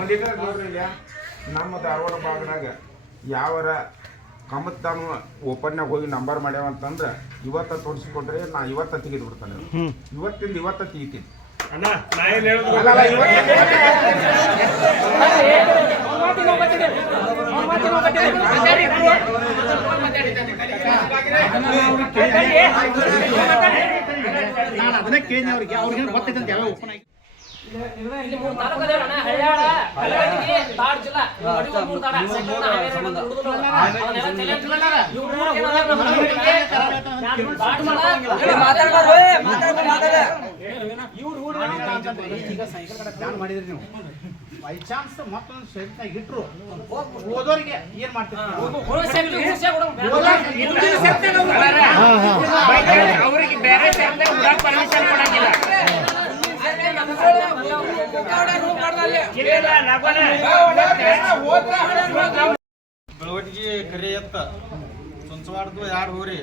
ಒಂದು ಲೀಟರ್ ನೋಡ್ರಿ ಈಗ ನಮ್ಮ ಧಾರವಾಡ ಭಾಗದಾಗ ಯಾವರ ಕಮತ್ತಾನು ಓಪನ್ನಾಗ ಹೋಗಿ ನಂಬರ್ ಮಾಡ್ಯಾವಂತಂದ್ರೆ ಇವತ್ತ ತೋರಿಸಿಕೊಟ್ರೆ ನಾ ಇವತ್ತ ತೆಗೆದು ಬಿಡ್ತಾನೆ ಇವತ್ತಿಂದ ಇವತ್ತ ತೆಗಿತೀನಿ ಅದನ್ನ ಕೇಳಿ ಅವ್ರಿಗೆ ಗೊತ್ತೈತಂತ ಯಾವ ಓಪನ್ ಆಗಿ ಇಲ್ಲಿ 3 ತಾಲೂಕು ಅದಾವಣ್ಣ ಹಳ್ಯಾಳ ಕಲಗಟ್ಟಿಗೆ ತಾಡ್ ಜಿಲ್ಲಾ ಅಡಿಗೆ 3 ತಾಡ ಸೆಂಟರ್ ಹಾವೇರಿ ಅಂತ ಹುಡುಗರು ಅವನೆಲ್ಲ ತೆಲೆಂಟ್ರಲ್ಲ ಇವು 3 ಏನಲ್ಲ ನಮ್ಮ ಮಾತಾಡ ಇವ್ರು ಈಗ ಸೈಕಲ್ ಕಡೆ ಪ್ಲಾನ್ ಮಾಡಿದ್ರಿ ನೀವು ಬೈ ಚಾನ್ಸ್ ಮತ್ತೊಂದು ಸೈಟ್ನಾಗ ಇಟ್ರು ಓದೋರಿಗೆ ಏನ್ ಮಾಡ್ತೀವಿ ಅವರಿಗೆ ಬೇರೆ ಪರ್ಮಿಷನ್ ಕೊಡಂಗಿಲ್ಲ ಬೆಳವಟಿಗೆ ಕರಿ ಎತ್ತ ಚುಂಚವಾಡ್ದು 2 ಹೋರಿ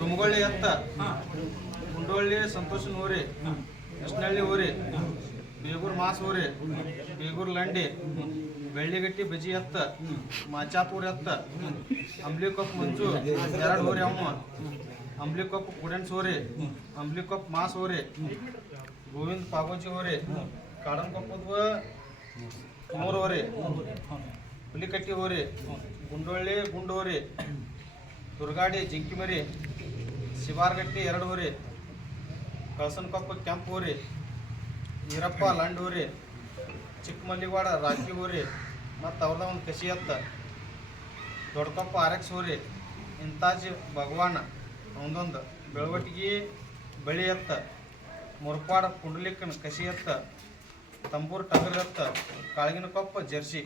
ದುಮಗೊಳ್ಳಿ ಎತ್ತ ಗುಂಡೋಳ್ಳಿ ಸಂತೋಷನ್ ಹೋರಿ ಕೃಷ್ಣಹಳ್ಳಿ ಹೋರಿ ಬೇಗೂರ್ ಮಾಸ್ ಹೋರಿ ಬೇಗೂರ್ ಲಂಡಿ ಬೆಳ್ಳಿಗಟ್ಟಿ ಬಜಿ ಎತ್ತ ಮಾಚಾಪುರ ಎತ್ತ ಅಂಬ್ಲಿಕೊಪ್ಪ ಮಂಜು 2 ಹೋರಿ ಅಮ್ಮ ಅಂಬ್ಲಿಕೊಪ್ಪ ಕುಡೆನ್ಸ್ ಹೋರಿ ಅಂಬ್ಲಿಕೊಪ್ಪ ಮಾಸ್ ಹೋರಿ ಗೋವಿಂದ ಪಾಗೋಜಿ ಹೋರಿ ಕಾಡನ್ಕೊಪ್ಪದ 3 ಹೋರಿ ಹುಲಿಕಟ್ಟಿ ಹೋರಿ ಗುಂಡೊಳ್ಳಿ ಗುಂಡು ಹೋರಿ ದುರ್ಗಾಡಿ ಜಿಂಕಿಮರಿ ಶಿವಾರ್ಗಟ್ಟಿ 2 ಹೋರಿ ಕಳಸನ್ಕೊಪ್ಪ ಕೆಂಪು ಹೋರಿ ಈರಪ್ಪ ಲಂಡ್ ಹೋರಿ ಚಿಕ್ಕಮಲ್ಲಿವಾಡ ರಾಕಿ ಹೋರಿ ಮತ್ತು ಅವ್ರದ ಒಂದು ಕಸಿ ಎತ್ತ ದೊಡ್ಡಕೊಪ್ಪ RX ಹೋರಿ ಇಂತಾಜಿ ಭಗವಾನ್ ಒಂದೊಂದು ಬೆಳವಟಿಗೆ ಬಳಿ ಎತ್ತ ಮುರ್ಪಾಡ ಪುಂಡಲಿಕ್ಕನ ಕಸಿ ಎತ್ತ ತಂಬೂರು ಟಗರ್ ಎತ್ತ ಕಾಳಗಿನಕೊಪ್ಪ ಜರ್ಸಿ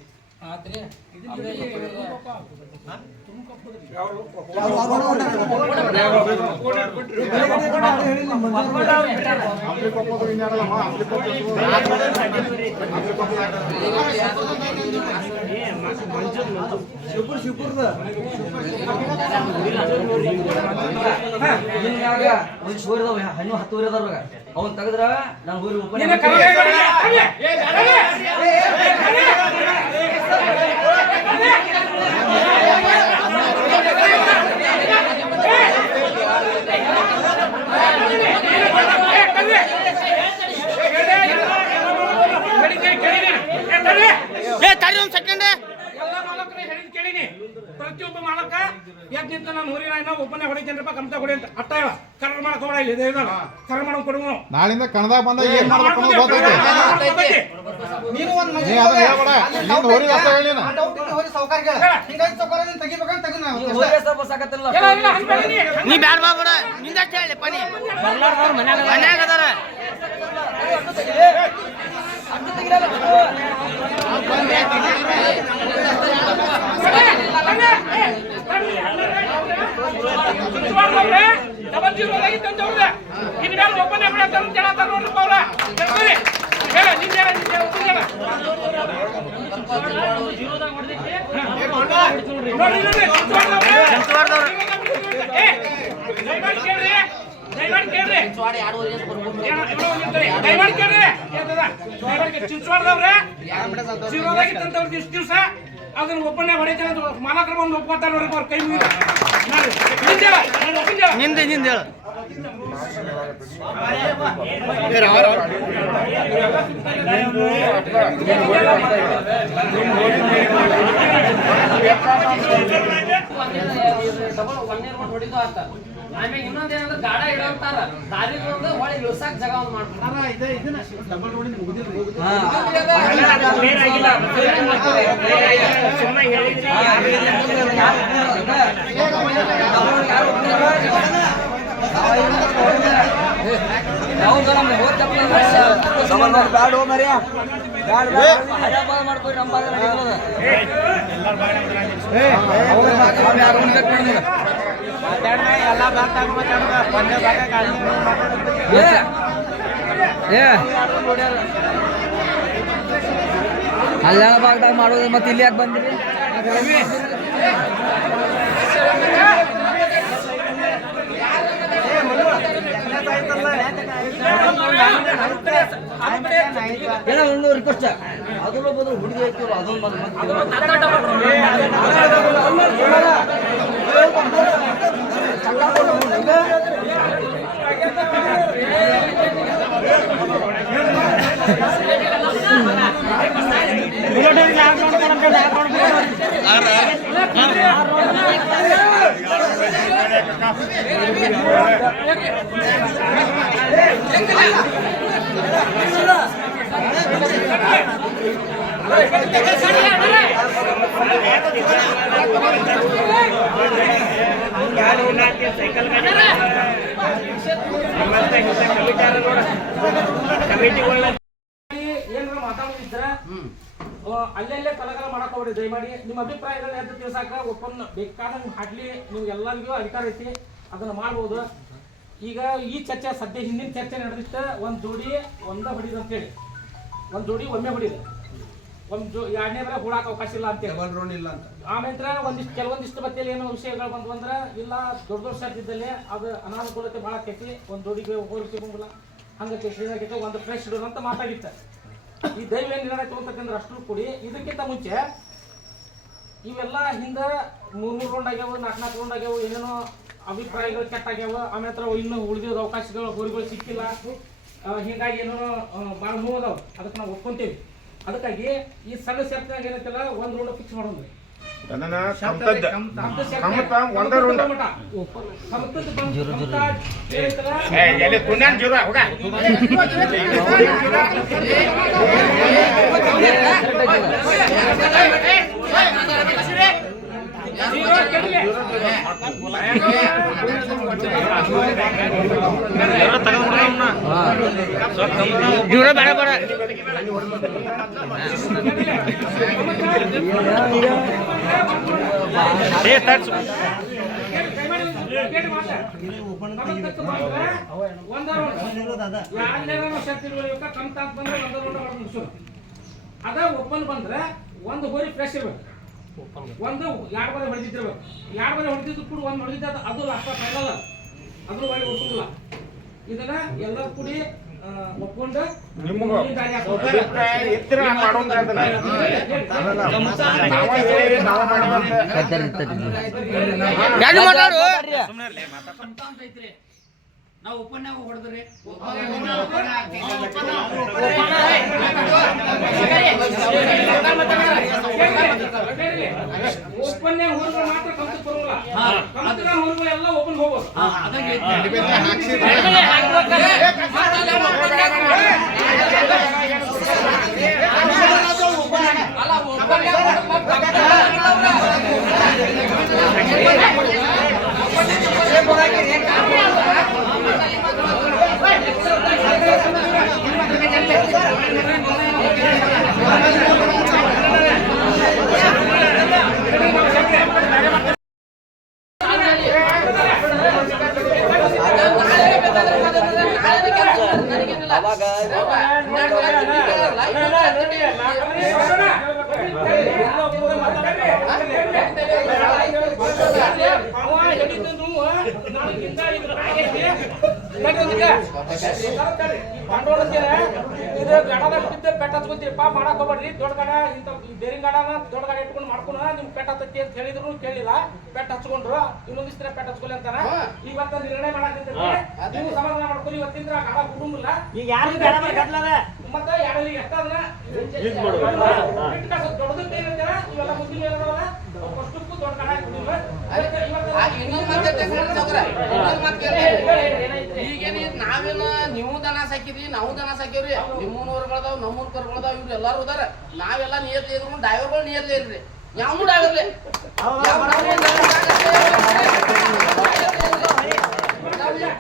ಹಣ್ಣು 10 ಊರಿ ಅದಾರ ಅವನ್ ತೆಗದ್ರ ನಾನು ಊರಿ ಓಪನ್ ಪ್ರತಿಯೊಬ್ಬ ಮಾಲಕ ಯಾಕೆ ನಿಂತ ನಾನು ಊರಿನ ಒಬ್ಬನೇ ಹೊಡಿತೇನ್ರಪ್ಪ ಕಮ್ತಾ ಹೊಡಿ ಅಂತ ಅಟ್ಟ ಹೇಳ ಕರ್ರ ಮಾಡಕ್ ಹೋಗಲ್ಲ ಇಲ್ಲಿ ಕರ್ರ ಮಾಡಕ್ ಕೊಡುವ ನಾಳಿಂದ ಕನ್ನಡದಾಗ ಬಂದಾಗ ಏನ್ ಮಾಡ್ಬೇಕು ಅನ್ನೋದು ಗೊತ್ತೈತಿ ನೀನು ಒಂದು ನೀ ಅದನ್ನ ಹೇಳ್ಬೇಡ ನಿಂದ ಹೋರಿ ಅಂತ ಹೇಳಿ ನಾ ಹೋರಿ ಸೌಕರ್ಯ ಹಿಂಗಾಗಿ ಸೌಕರ್ಯ ನೀನು ತೆಗಿಬೇಕಂತ ತೆಗಿ ನಾವು ನೀ ಬ್ಯಾಡ ಬಾಬಡ ನಿಂದಷ್ಟೇ ಹೇಳಿ ಪನಿ ಮನ್ಯಾಗ ಅದಾರ ಚಿಂಚವಾಡದವ್ರೆ ಇಷ್ಟು ದಿವಸ ಅದನ್ನ ಒಪ್ಪನೆ ಹೊಡಿತಾನೆ ಮಾಲಕರು ಬಂದು ಒಪ್ಕೋತಾರ ನೋಡ್ರಿ ಅವ್ರ ಕೈ ಮುಗಿದ ನಿಂದೆ ನಿಂದ ಹೇಳ ಹೊಡಿದು ಅಂತ ಆಮೇಲೆ ಇನ್ನೊಂದೇನಂದ್ರೆ ಗಾಡ ಇಡಂತಾರ ದಾರಿ ಒಂದು ಹೊಳೆ ಇಳಿಸಾಕ ಜಾಗ ಒಂದು ಮಾಡ್ತಾರೆ ಇದನ್ನ ಡಬಲ್ ರೋಡ್ ಮುಗಿದಿಲ್ಲ ಮಾಡ್ಕೊಂಡು ನಮ್ಮ ಅಲ್ಲಾಳ ಭಾಗದಾಗ ಮಾಡೋದು ಮತ್ತೆ ಇಲ್ಲಿ ಯಾಕೆ ಬಂದ್ರಿ ಏನೋ ಒಂದು ರಿಕ್ವೆಸ್ಟ್ ಅದನ್ನ ಬದಲು ಹುಡುಗಿ ಹಾಕಿರೋ ಅದೊಂದು ಏನಾರ ಮಾತಾಡೋದಿದ್ರ ಅಲ್ಲೆಲ್ಲೇ ಕಲಕಲ ಮಾಡಕ್ ಹೋಗ್ರಿ ದಯಮಾಡಿ ನಿಮ್ಮ ಅಭಿಪ್ರಾಯಗಳನ್ನ ಎದ್ದು ತಿಳ್ಸಾಕ ಒಪ್ಪನ್ನ ಬೇಕಾದಂಗೆ ಹಾಡ್ಲಿ ನೀವು ಎಲ್ಲರಿಗೂ ಅಧಿಕಾರ ಐತಿ ಅದನ್ನ ಮಾಡ್ಬೋದು. ಈಗ ಈ ಚರ್ಚೆ ಸದ್ಯ ಹಿಂದಿನ ಚರ್ಚೆ ನಡೆದಿತ್ತ ಒಂದ್ ಜೋಡಿ ಒಂದ ಹೊಡಿದ ಅಂತೇಳಿ ಒಂದ್ ಜೋಡಿ ಒಮ್ಮೆ ಹೊಡಿದ ಎರಡನೇದ್ರ ಹುಡಾಕ ಅವಕಾಶ ಇಲ್ಲ ಅಂತೇಳಿ ಆಮೇಲೆ ಕೆಲವೊಂದಿಷ್ಟು ಬತ್ತಿಯಲ್ಲಿ ಏನೋ ವಿಷಯಗಳು ಬಂದ್ವು ಅಂದ್ರ ಇಲ್ಲ ದೊಡ್ಡ ದೊಡ್ಡ ಶಬ್ದದಲ್ಲಿ ಅದು ಅನಾನುಕೂಲತೆ ಭಾಳ ಆಕೈತಿ ಒಂದ್ ಜೋಡಿಗೆ ಹೋಲಿಕೆ ಬಂದಿಲ್ಲ ಹಂಗೈತಿ ಶ್ರೀರಾಗೈತೆ ಒಂದು ಫ್ರೆಶ್ ಇಡೋಣ ಅಂತ ಮಾತಾಡಿತ್ತ. ಈ ದೈವ ಏನ್ ನಿರ್ಣಯ ತಗೋತಕ್ಕಂದ್ರೆ ಅಷ್ಟು ಕೂಡಿ ಇದಕ್ಕಿಂತ ಮುಂಚೆ ಇವೆಲ್ಲ ಹಿಂದ 3 ರೌಂಡ್ ಆಗ್ಯಾವ 4 ರೌಂಡ್ ಆಗ್ಯಾವ ಏನೇನೋ ಅಭಿಪ್ರಾಯಗಳು ಕೆಟ್ಟಾಗ್ಯಾವ ಆಮೇಲೆ ಇನ್ನು ಉಳಿದಿರೋ ಅವಕಾಶಗಳು ಹೋರಿಗಳು ಸಿಕ್ಕಿಲ್ಲ ಹೀಗಾಗಿ ಏನೋ ಭಾಳ ನೋವು ಅದಾವ ಅದಕ್ಕೆ ನಾವು ಒಪ್ಕೊಂತೀವಿ. ಅದಕ್ಕಾಗಿ ಈ ಸಣ್ಣ ಶರ್ತ್ನಾಗ ಏನೈತಲ್ಲ ಒಂದ್ ರೌಂಡ್ ಫಿಕ್ಸ್ ಮಾಡೋದು ಅದ ಒಪ್ಪನ್ ಬಂದ್ರೆ ಒಂದು ಹೋರಿ ಫ್ರೆಶ್ ಇರ್ಬೇಕು ಒಂದು 2 ಬಾರಿ ಹೊಡೆದಿರ್ಬೇಕು 2 ಬಾರಿ ಹೊಡೆದಿದ್ದು ಕೂಡ ಒಂದು ಹೊಡೆದಿದ್ದ ಅದು ಅಷ್ಟ ಫೈನಲ್ ಅದ್ರ ಒಳಗೆ ಒಪ್ಪಲ್ಲ. ಇದನ್ನ ಎಲ್ಲರೂ ಕೂಡಿ ಒಪ್ಕೊಂಡು ನಾವು ಒಪ್ಪನ್ಯಾಗ ಹೊಡೆದ್ರಿ ಒಪ್ಪನ್ನೇ ಹುಡುಗರು ಮಾತ್ರ ಕಂತಕ್ಕೆ ಬರೋಲ್ಲ ಕಂತಕ ಹುಡುಗರು ಎಲ್ಲ ಓಪನ್ ಹೋಗೋದು ಪೆಟ್ಟ ಹಚ್ಕೊಂತೀರಿಪ್ಪ ಮಾಡಕ್ ಹೋಗ್ಬೇಡ್ರಿ ದೊಡ್ಡ ಗಡ ಇಂತ ಬೇರೆ ಗಡನ ದೊಡ್ಡ ಗಡ ಇಟ್ಕೊಂಡು ಮಾಡ್ಕೊಂಡು ನಿಮ್ ಪೆಟ್ಟ ಹತ್ತೈತಿ ಅಂತ ಹೇಳಿದ್ರು ಕೇಳಿಲ್ಲ ಪೆಟ್ಟ ಹಚ್ಕೊಂಡ್ರು ಇನ್ನೊಂದಿಸ್ ದಿನ ಪೆಟ್ಟ ಹಚ್ಕೊಳ್ಳಿ ಅಂತಾನ ಇವತ್ತ ನಿರ್ಣಯ ಮಾಡಕ್ಕೆ ನೀವು ಸಮಾಧಾನ ಮಾಡ್ಕೊಳ್ಳಿ ಇವತ್ತಿಂದ ಗಡ ಕುಟುಂಬಲ್ಲ ಈಗ ಯಾರು ಮತ್ತೆ ಯಾರಲ್ಲಿ ಎಷ್ಟಾದ್ರ ದೊಡ್ಡದಕ್ಕೆ ಏನಂತಾರ ಇವೆಲ್ಲ ಮುಸ್ಲಿಂ ಏನದವಲ್ಲ ಅಷ್ಟಕ್ಕೂ ದೊಡ್ಡ ಗಡ ಈಗೇನ ನಾವೇನ ನೀವು ದನ ಸಾಕಿದ್ರಿ ನಾವು ದನ ಸಾಕಿವ್ರಿ ನಿಮ್ಮೂರ್ ಕರ್ಗಳದಾವ್ ನಮ್ಮೂರ್ ಕರ್ಗಳದಾವ್ ಇವ್ರು ಎಲ್ಲಾರು ಹೋದಾರ ನಾವೆಲ್ಲ ನೀರ್ಲಿ ಇದ್ರು ಡ್ರೈವರ್ಗಳು ನೀರ್ಲಿ ಇಲ್ರಿ ಯಾವ ಡ್ರೈವರ್ಲಿ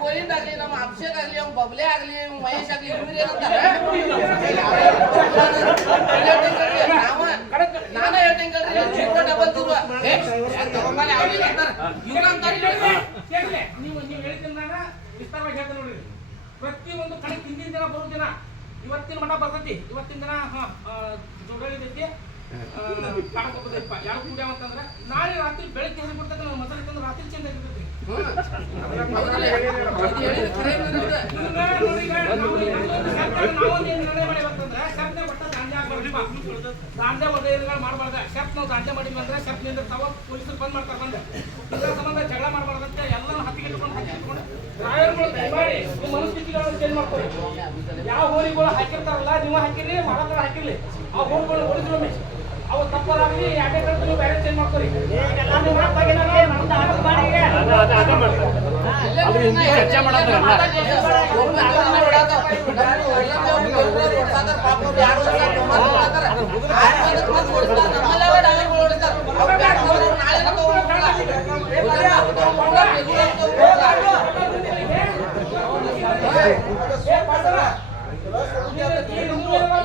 ಗೋವಿಂದ ಆಗ್ಲಿ ನಮ್ಮ ಅಭಿಷೇಕ್ ಆಗ್ಲಿ ಅವ್ನ ಬಬ್ಲೆ ಆಗ್ಲಿ ಮಹೇಶ್ ಆಗ್ಲಿ ಇವ್ರು ಏನಂತಾರ ನಾನ ಹೇಳ್ತೇನ್ರಿ ಡಬಲ್ ತಿರುವ ನೀವು ಹೇಳ್ತಿದ್ದಾಗ ವಿಸ್ತಾರವಾಗಿ ಹೇಳ್ತಾ ನೋಡ್ರಿ ಪ್ರತಿಯೊಂದು ಕಡೆ ಹಿಂದಿನ ದಿನ ಬರೋ ದಿನ ಇವತ್ತಿನ ಮಠ ಬರ್ತೈತಿ ಇವತ್ತಿನ ದಿನ ಜೋಡೈತಿ ಕಾಣಕೋಬೋದಪ್ಪ ಯಾರು ಕೂಡ ಅಂತಂದ್ರೆ ನಾಳೆ ರಾತ್ರಿ ಬೆಳಗ್ಗೆ ಹೆಂಗ್ ಬಿಡ್ತಕ್ಕ ಮಸಾಲೆ ತಂದ್ರೆ ರಾತ್ರಿ ಚಂದ ಆಗಿರ್ತೈತಿ ದಾಂಧೆ ಮಾಡಬಾರ್ದ ಶರ್ತ್ ನಾವು ದಾಂಧೆ ಮಾಡಿದ್ವಿ ಅಂದ್ರೆ ಶರ್ತ್ ನಿಂದಿರ್ತಾವ ಪೊಲೀಸರು ಬಂದ್ ಮಾಡ್ತಾರೆ ಬಂದೆ ಇದರ ಸಂಬಂಧ ಜಗಳ ಮಾಡಬಾರ್ದಂತ ಎಲ್ಲ ಹತ್ತಿಗೆಟ್ಕೊಂಡು ಡ್ರೈವರ್ಗಳು ದಯಮಾಡಿ ನಿಮ್ಮ ಮನಸ್ಥಿತಿಗಳನ್ನು ಚೇಂಜ್ ಮಾಡ್ಕೊಳ್ಳಿ. ಯಾವ ಹೋರಿಗಳು ಹಾಕಿರ್ತಾರಲ್ಲ ನೀವು ಹಾಕಿರ್ಲಿ ಮಾಡತ್ರ ಹಾಕಿರ್ಲಿ ಆ ಹೋರಿಗಳು ಓಡಿದ್ರು ಅವು ತಪ್ಪರಾಗಲಿ ಯಾಕೆ ನೀವು ಬೇರೆ ಚೇಂಜ್ ಮಾಡ್ಕೊಳ್ಳಿ. ಚರ್ಚೆ ಮಾಡೋದು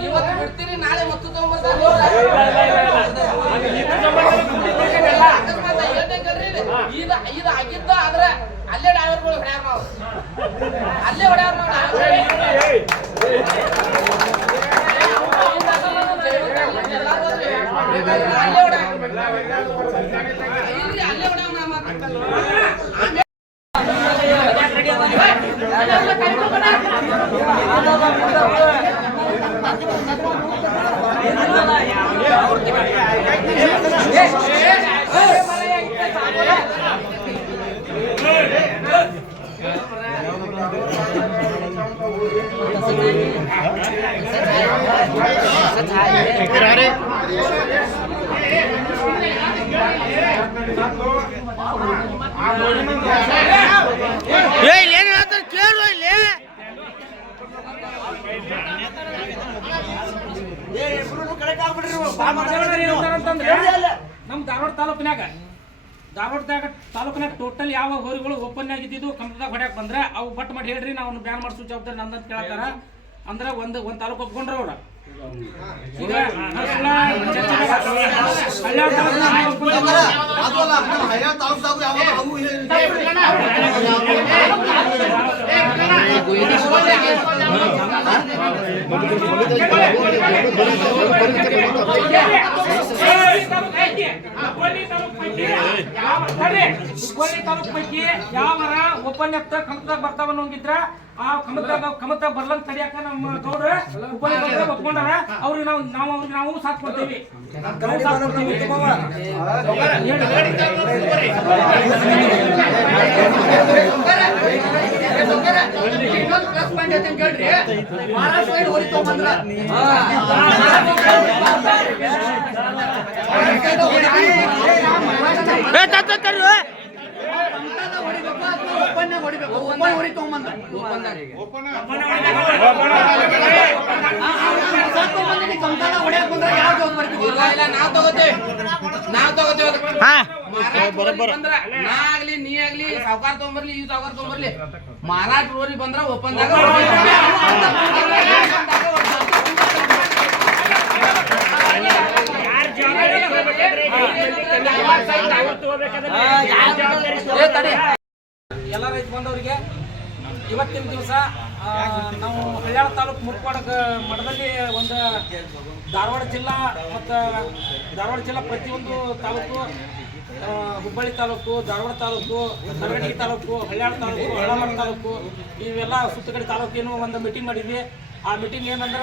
ಇವತ್ತು ಬಿಡ್ತೀರಿ ನಾಳೆ ಮತ್ತು ಇದು ಆಗಿದ್ದ ಆದ್ರೆ ಅಲ್ಲೇ ಡ್ರೈವರ್ಗಳು ಹೊಡ್ಯಾರ ನಾವು ಅಲ್ಲೇ ಹೊಡ್ಯಾರ ಅಲ್ಲೇ ನಮ್ ಧಾರವಾಡ ತಾಲೂಕಿನಾಗ ಟೋಟಲ್ ಯಾವ ಹೋರಿಗಳು ಓಪನ್ ಆಗಿದ್ದು ಕಂಪ್ನಿದಾಗ ಹೊಡ್ಯಾಕ ಬಂದ್ರೆ ಅವು ಬಟ್ ಮಾಡಿ ಹೇಳ್ರಿ ನಾವು ಬ್ಯಾನ್ ಮಾಡಿಸೋ ಜವಾಬ್ದಾರಿ ನಂದಂತ ಕೇಳ್ತಾರ. ಅಂದ್ರೆ ಒಂದ್ ತಾಲೂಕು ಒಪ್ಕೊಂಡ್ರ ಅವ್ರ ಈಗ ತಾಲೂಕ್ ಪೈಕಿ ಯಾವರ ಒಪ್ಪಂದ ಕಮತದಾಗ ಬರ್ತಾವ ಅನ್ನೋಂಗಿದ್ರ ಆ ಕಮತದಾಗ ಬರ್ಲಂತ ತಡಿಯಾಕ ನಮ್ಮ ಗೌಡ್ರ ಒಪ್ಪಂದ ಒಪ್ಕೊಂಡಾರ ಅವ್ರಿಗೆ ನಾವು ಸಾಥ್ ಕೊಡ್ತೀವಿ. ನಾವ್ ತಗೋತೇವೆ ನಾ ಆಗ್ಲಿ ನೀ ಆಗ್ಲಿ ಸಾವುಕಾರ ತಗೊಂಬರ್ಲಿ ಈ ಸಾವುಕಾರ ತಗೊಂಬರ್ಲಿ ಮಾರಾಟ ರೋರಿ ಬಂದ್ರ ಒಪ್ಪಂದಾಗ ಎಲ್ಲ ರೈತ ಬಂದವರಿಗೆ ಇವತ್ತಿನ ದಿವಸ ನಾವು ಹಳ್ಯಾಳ ತಾಲೂಕು ಮುರ್ಕೋಡ ಮಠದಲ್ಲಿ ಒಂದು ಧಾರವಾಡ ಜಿಲ್ಲಾ ಮತ್ತು ಧಾರವಾಡ ಜಿಲ್ಲಾ ಪ್ರತಿಯೊಂದು ತಾಲೂಕು, ಹುಬ್ಬಳ್ಳಿ ತಾಲೂಕು, ಧಾರವಾಡ ತಾಲೂಕು, ಕಲಘಟಗಿ ತಾಲೂಕು, ಹಳ್ಯಾಳ ತಾಲೂಕು, ಹಳ್ಳಮರ ತಾಲೂಕು ಇವೆಲ್ಲ ಸುತ್ತಕಡೆ ತಾಲೂಕಿನ ಒಂದು ಮೀಟಿಂಗ್ ಮಾಡಿದ್ವಿ. ಆ ಮೀಟಿಂಗ್ ಏನಂದ್ರೆ